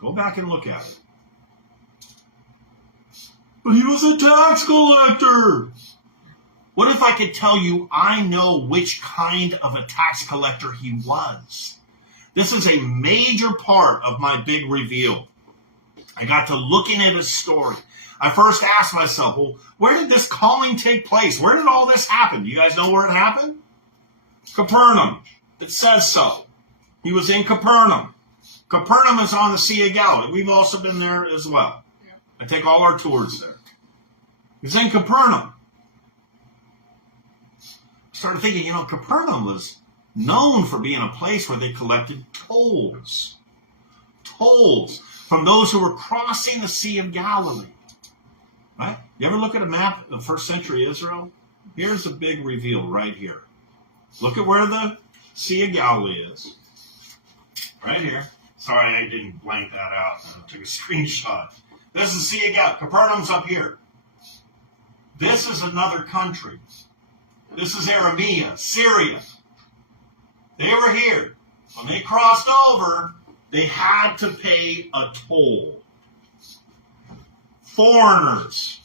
Go back and look at it. But he was a tax collector. What if I could tell you I know which kind of a tax collector he was? This is a major part of my big reveal. I got to looking at his story. I first asked myself, well, where did this calling take place? Where did all this happen? Do you guys know where it happened? Capernaum. It says so. He was in Capernaum. Capernaum is on the Sea of Galilee. We've also been there as well. I take all our tours there. He was in Capernaum. I started thinking, Capernaum was known for being a place where they collected tolls. Tolls from those who were crossing the Sea of Galilee. Right? You ever look at a map of first century Israel? Here's a big reveal right here. Look at where the Sea of Galilee is. Right here. Sorry, I didn't blank that out. I took a screenshot. This is the Sea of Galilee. Capernaum's up here. This is another country. This is Aramea, Syria. They were here. When they crossed over, they had to pay a toll. Foreigners.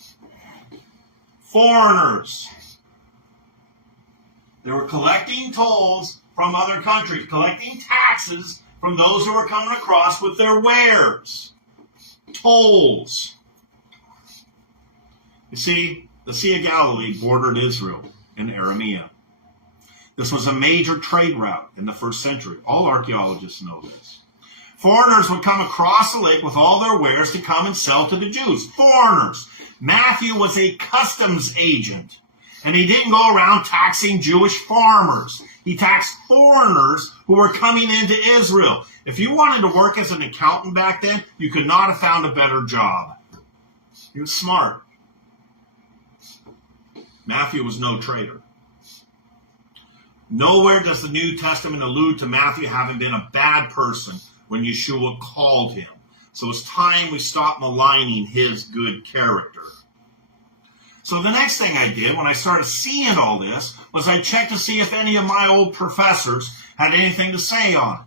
They were collecting tolls from other countries, collecting taxes from those who were coming across with their wares. Tolls. You see, the Sea of Galilee bordered Israel and Aramea. This was a major trade route in the first century. All archaeologists know this. Foreigners would come across the lake with all their wares to come and sell to the Jews. Foreigners. Matthew was a customs agent, and he didn't go around taxing Jewish farmers. He taxed foreigners who were coming into Israel. If you wanted to work as an accountant back then, you could not have found a better job. He was smart. Matthew was no traitor. Nowhere does the New Testament allude to Matthew having been a bad person when Yeshua called him. So it's time we stop maligning his good character. So the next thing I did when I started seeing all this was I checked to see if any of my old professors had anything to say on it.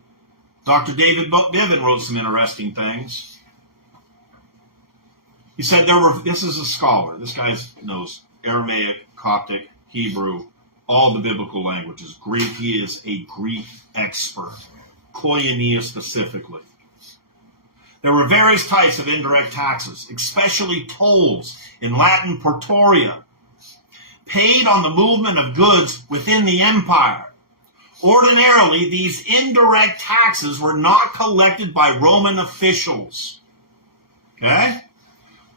Dr. David Biven wrote some interesting things. He said this is a scholar. This guy knows Aramaic, Coptic, Hebrew, all the biblical languages. Greek, he is a Greek expert. Koinonia specifically. There were various types of indirect taxes, especially tolls, in Latin portoria, paid on the movement of goods within the empire. Ordinarily, these indirect taxes were not collected by Roman officials. Okay?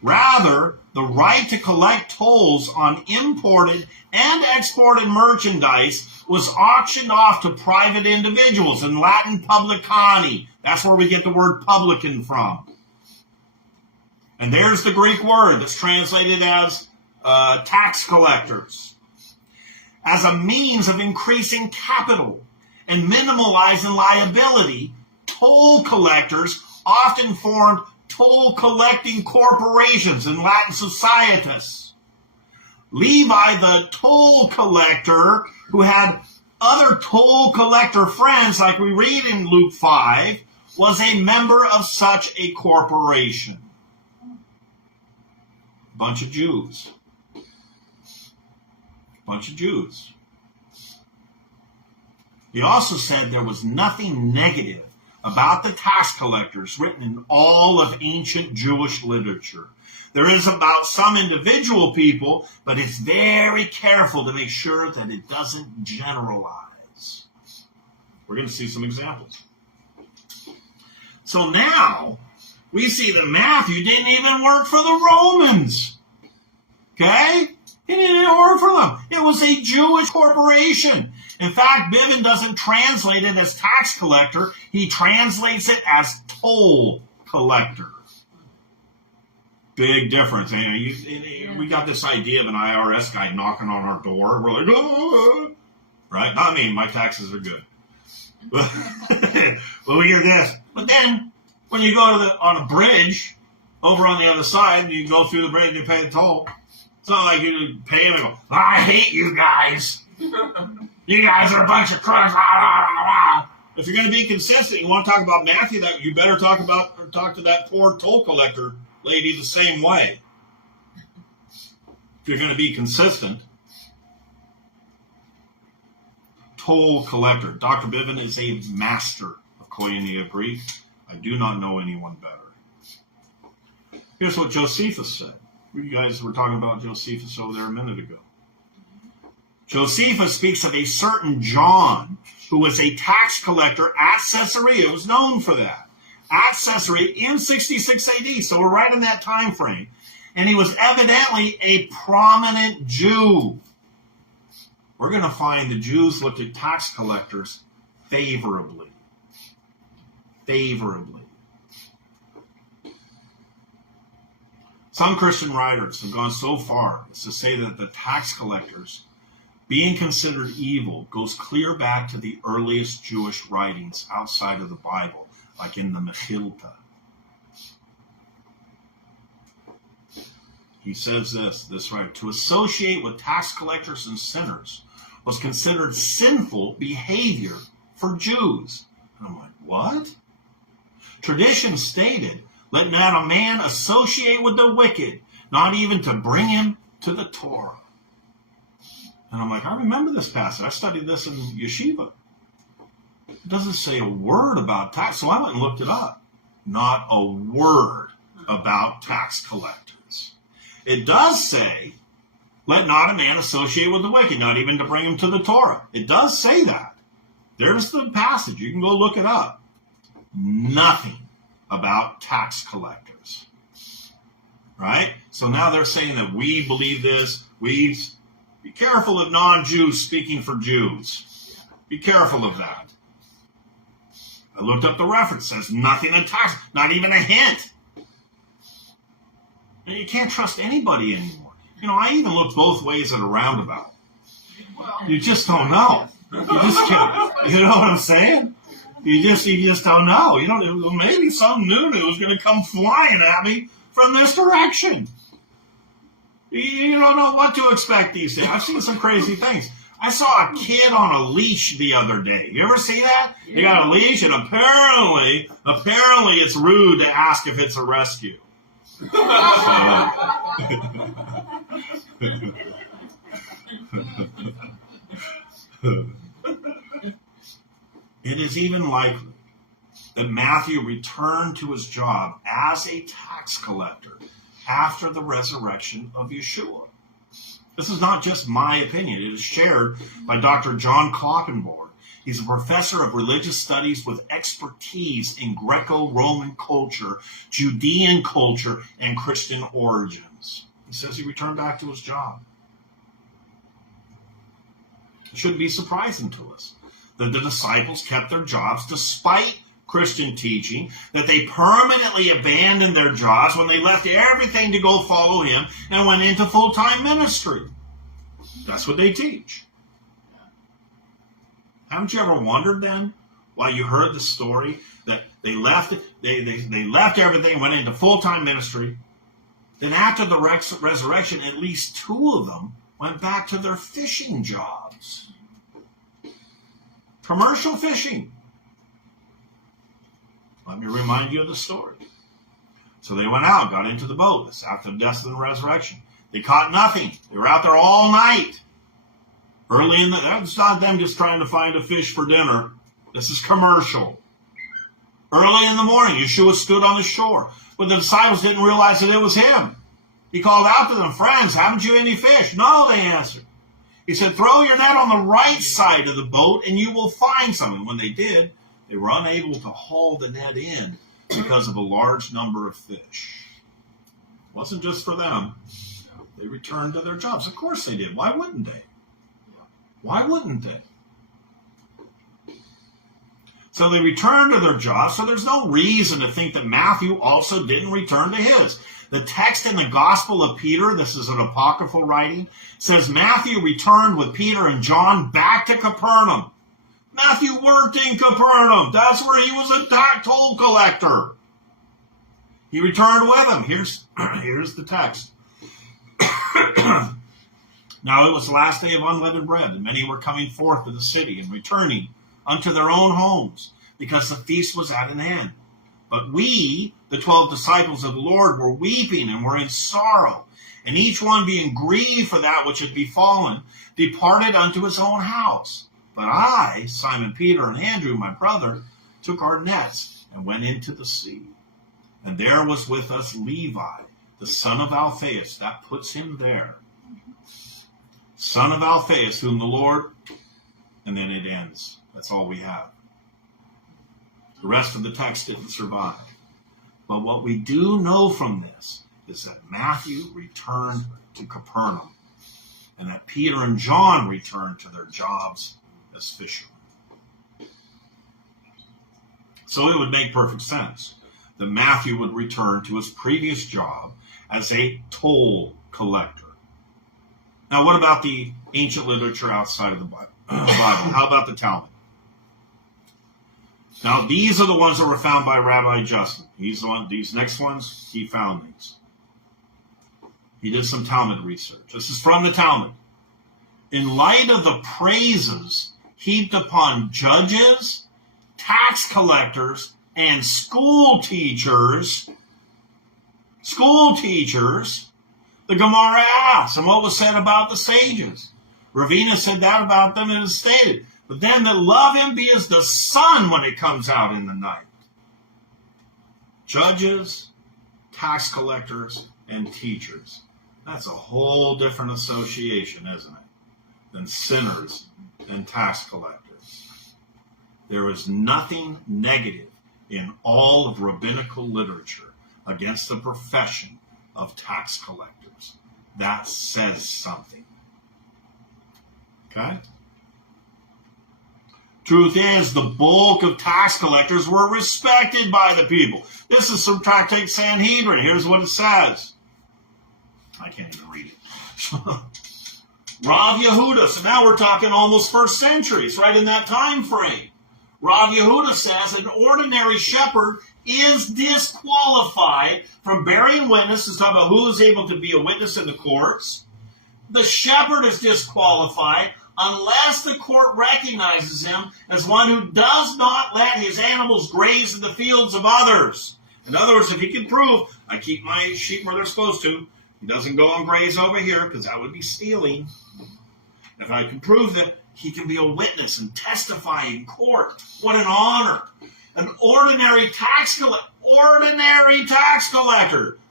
Rather, the right to collect tolls on imported and exported merchandise was auctioned off to private individuals, in Latin publicani. That's where we get the word publican from. And there's the Greek word that's translated as tax collectors. As a means of increasing capital and minimalizing liability, toll collectors often formed toll-collecting corporations, in Latin societas. Levi, the toll collector, who had other toll collector friends, like we read in Luke 5, was a member of such a corporation. Bunch of Jews. Bunch of Jews. He also said there was nothing negative about the tax collectors written in all of ancient Jewish literature. There is about some individual people, but it's very careful to make sure that it doesn't generalize. We're going to see some examples. So now, we see that Matthew didn't even work for the Romans. Okay? He didn't work for them. It was a Jewish corporation. In fact, Biven doesn't translate it as tax collector. He translates it as toll collector. Big difference. We got this idea of an IRS guy knocking on our door. We're like, oh, right? Not me. My taxes are good. Well, we hear this. But then, when you go on a bridge over on the other side, you go through the bridge and you pay the toll. It's not like you pay them and go, I hate you guys. You guys are a bunch of crooks. If you're going to be consistent, you want to talk about Matthew, that you better talk to that poor toll collector lady the same way. If you're going to be consistent. Toll collector. Dr. Biven is a master of Koinonia Greek. I do not know anyone better. Here's what Josephus said. You guys were talking about Josephus over there a minute ago. Josephus speaks of a certain John who was a tax collector at Caesarea. It was known for that. At Caesarea in 66 AD, so we're right in that time frame. And he was evidently a prominent Jew. We're going to find the Jews looked at tax collectors favorably. Favorably. Some Christian writers have gone so far as to say that the tax collectors being considered evil goes clear back to the earliest Jewish writings outside of the Bible, like in the Mechilta. He says this right, to associate with tax collectors and sinners was considered sinful behavior for Jews. And I'm like, what? Tradition stated, let not a man associate with the wicked, not even to bring him to the Torah. And I'm like, I remember this passage. I studied this in yeshiva. It doesn't say a word about tax, so I went and looked it up. Not a word about tax collectors. It does say Let not a man associate with the wicked, not even to bring him to the Torah. It does say that. There's the passage. You can go look it up. Nothing about tax collectors. Right? So now they're saying that we believe this. Be careful of non-Jews speaking for Jews. Be careful of that. I looked up the reference. It says nothing in tax, not even a hint. And you can't trust anybody anymore. You know, I even looked both ways at a roundabout. You just don't know. You just can't. You know what I'm saying? You just don't know. You don't. Maybe some Nunu is going to come flying at me from this direction. You don't know what to expect these days. I've seen some crazy things. I saw a kid on a leash the other day. You ever see that? They got a leash, and apparently it's rude to ask if it's a rescue. It is even likely that Matthew returned to his job as a tax collector after the resurrection of Yeshua. This is not just my opinion. It is shared by Dr. John Kloppenborg. He's a professor of religious studies with expertise in Greco-Roman culture, Judean culture, and Christian origins. He says he returned back to his job. It shouldn't be surprising to us that the disciples kept their jobs despite Christian teaching, that they permanently abandoned their jobs when they left everything to go follow him and went into full-time ministry. That's what they teach. Haven't you ever wondered then, while you heard the story, that they left everything, went into full-time ministry, then after the resurrection, at least two of them went back to their fishing jobs. Commercial fishing. Let me remind you of the story. So they went out, got into the boat. This after the death and the resurrection. They caught nothing. They were out there all night. That's not them just trying to find a fish for dinner. This is commercial. Early in the morning, Yeshua stood on the shore, but the disciples didn't realize that it was him. He called out to them, "Friends, haven't you any fish?" "No," they answered. He said, "Throw your net on the right side of the boat and you will find some." And when they did, they were unable to haul the net in because of a large number of fish. It wasn't just for them. They returned to their jobs. Of course they did. Why wouldn't they? Why wouldn't they? So they returned to their jobs, so there's no reason to think that Matthew also didn't return to his. The text in the Gospel of Peter, this is an apocryphal writing, says Matthew returned with Peter and John back to Capernaum. Matthew worked in Capernaum. That's where he was a toll collector. He returned with them. Here's the text. Now it was the last day of unleavened bread, and many were coming forth to the city and returning unto their own homes, because the feast was at an end. But we, the 12 disciples of the Lord, were weeping and were in sorrow, and each one being grieved for that which had befallen, departed unto his own house. But I, Simon Peter, and Andrew, my brother, took our nets and went into the sea. And there was with us Levi, the son of Alphaeus. That puts him there. Son of Alphaeus, whom the Lord, and then it ends. That's all we have. The rest of the text didn't survive. But what we do know from this is that Matthew returned to Capernaum, and that Peter and John returned to their jobs as fishermen. So it would make perfect sense that Matthew would return to his previous job as a toll collector. Now, what about the ancient literature outside of the Bible? How about the Talmud? Now, these are the ones that were found by Rabbi Justin. These next ones, he found these. He did some Talmud research. This is from the Talmud. In light of the praises heaped upon judges, tax collectors, and school teachers, the Gemara asks, and what was said about the sages? Ravina said that about them, and it is stated. But them that love him be as the sun when it comes out in the night. Judges, tax collectors, and teachers. That's a whole different association, isn't it? Than sinners and tax collectors. There is nothing negative in all of rabbinical literature against the profession of tax collectors. That says something. Okay? Truth is, the bulk of tax collectors were respected by the people. This is from Tractate Sanhedrin. Here's what it says. I can't even read it. Rav Yehuda. So now we're talking almost first century. It's right in that time frame. Rav Yehuda says an ordinary shepherd is disqualified from bearing witness. It's talking about who is able to be a witness in the courts. The shepherd is disqualified unless the court recognizes him as one who does not let his animals graze in the fields of others. In other words, if he can prove, I keep my sheep where they're supposed to, he doesn't go and graze over here because that would be stealing. If I can prove that, he can be a witness and testify in court. What an honor. An ordinary tax collector.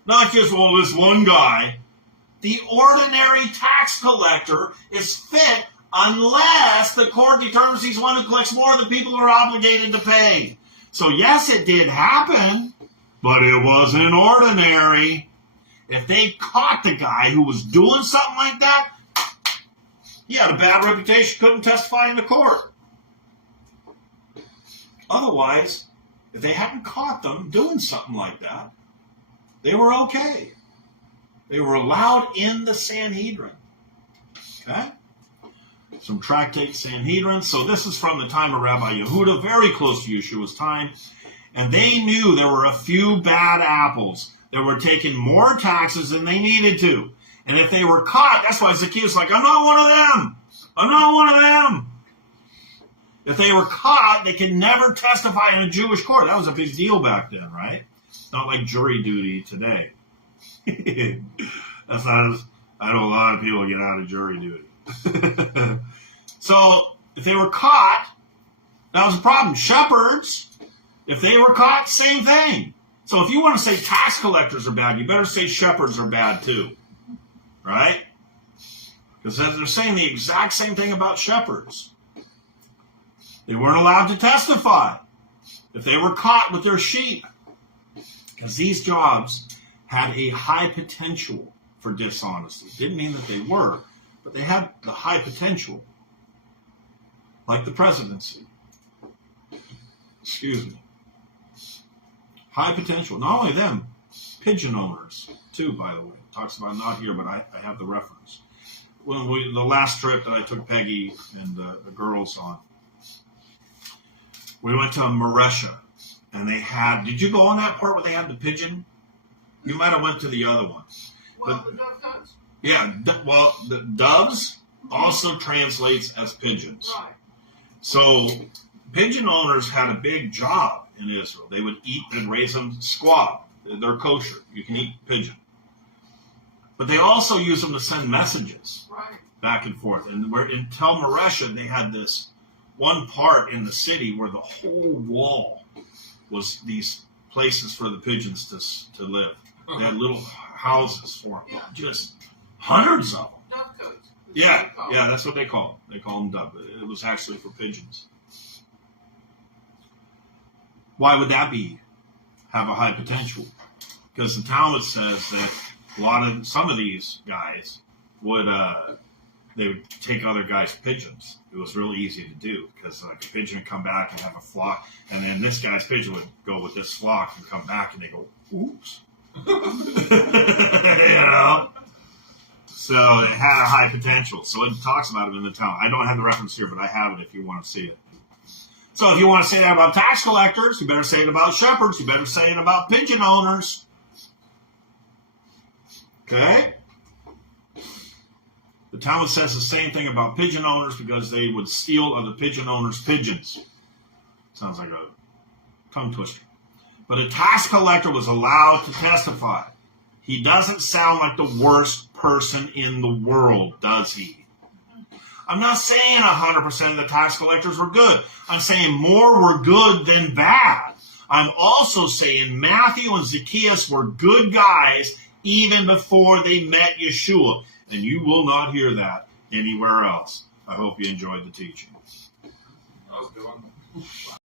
Not just, well, this one guy. The ordinary tax collector is fit unless the court determines he's one who collects more than people are obligated to pay. So yes, it did happen, but it wasn't ordinary. If they caught the guy who was doing something like that, he had a bad reputation, couldn't testify in the court. Otherwise, if they hadn't caught them doing something like that, they were okay. They were allowed in the Sanhedrin. Okay? Some Tractate Sanhedrin. So this is from the time of Rabbi Yehuda, very close to Yeshua's time. And they knew there were a few bad apples that were taking more taxes than they needed to. And if they were caught, that's why Zacchaeus was like, I'm not one of them. I'm not one of them. If they were caught, they could never testify in a Jewish court. That was a big deal back then, right? Not like jury duty today. That's not as, I know a lot of people get out of jury duty. So, if they were caught, that was a problem. Shepherds, if they were caught, same thing. So if you want to say tax collectors are bad, you better say shepherds are bad too. Right? Because they're saying the exact same thing about shepherds. They weren't allowed to testify if they were caught with their sheep. Because these jobs had a high potential for dishonesty. Didn't mean that they were, but they had the high potential. Like the presidency. Excuse me. High potential. Not only them, pigeon owners, too, by the way. It talks about, not here, but I have the reference. When the last trip that I took Peggy and the girls on, we went to Maresha, and they had, did you go on that part where they had the pigeon? You might have went to the other one. Well, But, the dove does. yeah, the doves also translates as pigeons. Right. So pigeon owners had a big job in Israel. They would eat and raise them squab. They're kosher. You can eat pigeon. But they also use them to send messages Right. back and forth. And where in Tel Maresha, they had this one part in the city where the whole wall was these places for the pigeons to live. They had little houses for them. Yeah. Just hundreds of them. Dove coats. Yeah, that's what they call them. They call them dove. It was actually for pigeons. Why would that be? Have a high potential? Because the Talmud says that some of these guys would they would take other guys' pigeons. It was really easy to do because like a pigeon would come back and have a flock, and then this guy's pigeon would go with this flock and come back, and they go, oops. You know? So it had a high potential. So it talks about it in the Talmud. I don't have the reference here, but I have it if you want to see it. So if you want to say that about tax collectors, you better say it about shepherds. You better say it about pigeon owners. Okay? The Talmud says the same thing about pigeon owners because they would steal other pigeon owners' pigeons. Sounds like a tongue twister. But a tax collector was allowed to testify. He doesn't sound like the worst person in the world, does he? I'm not saying 100% of the tax collectors were good. I'm saying more were good than bad. I'm also saying Matthew and Zacchaeus were good guys even before they met Yeshua. And you will not hear that anywhere else. I hope you enjoyed the teaching. That was a good one.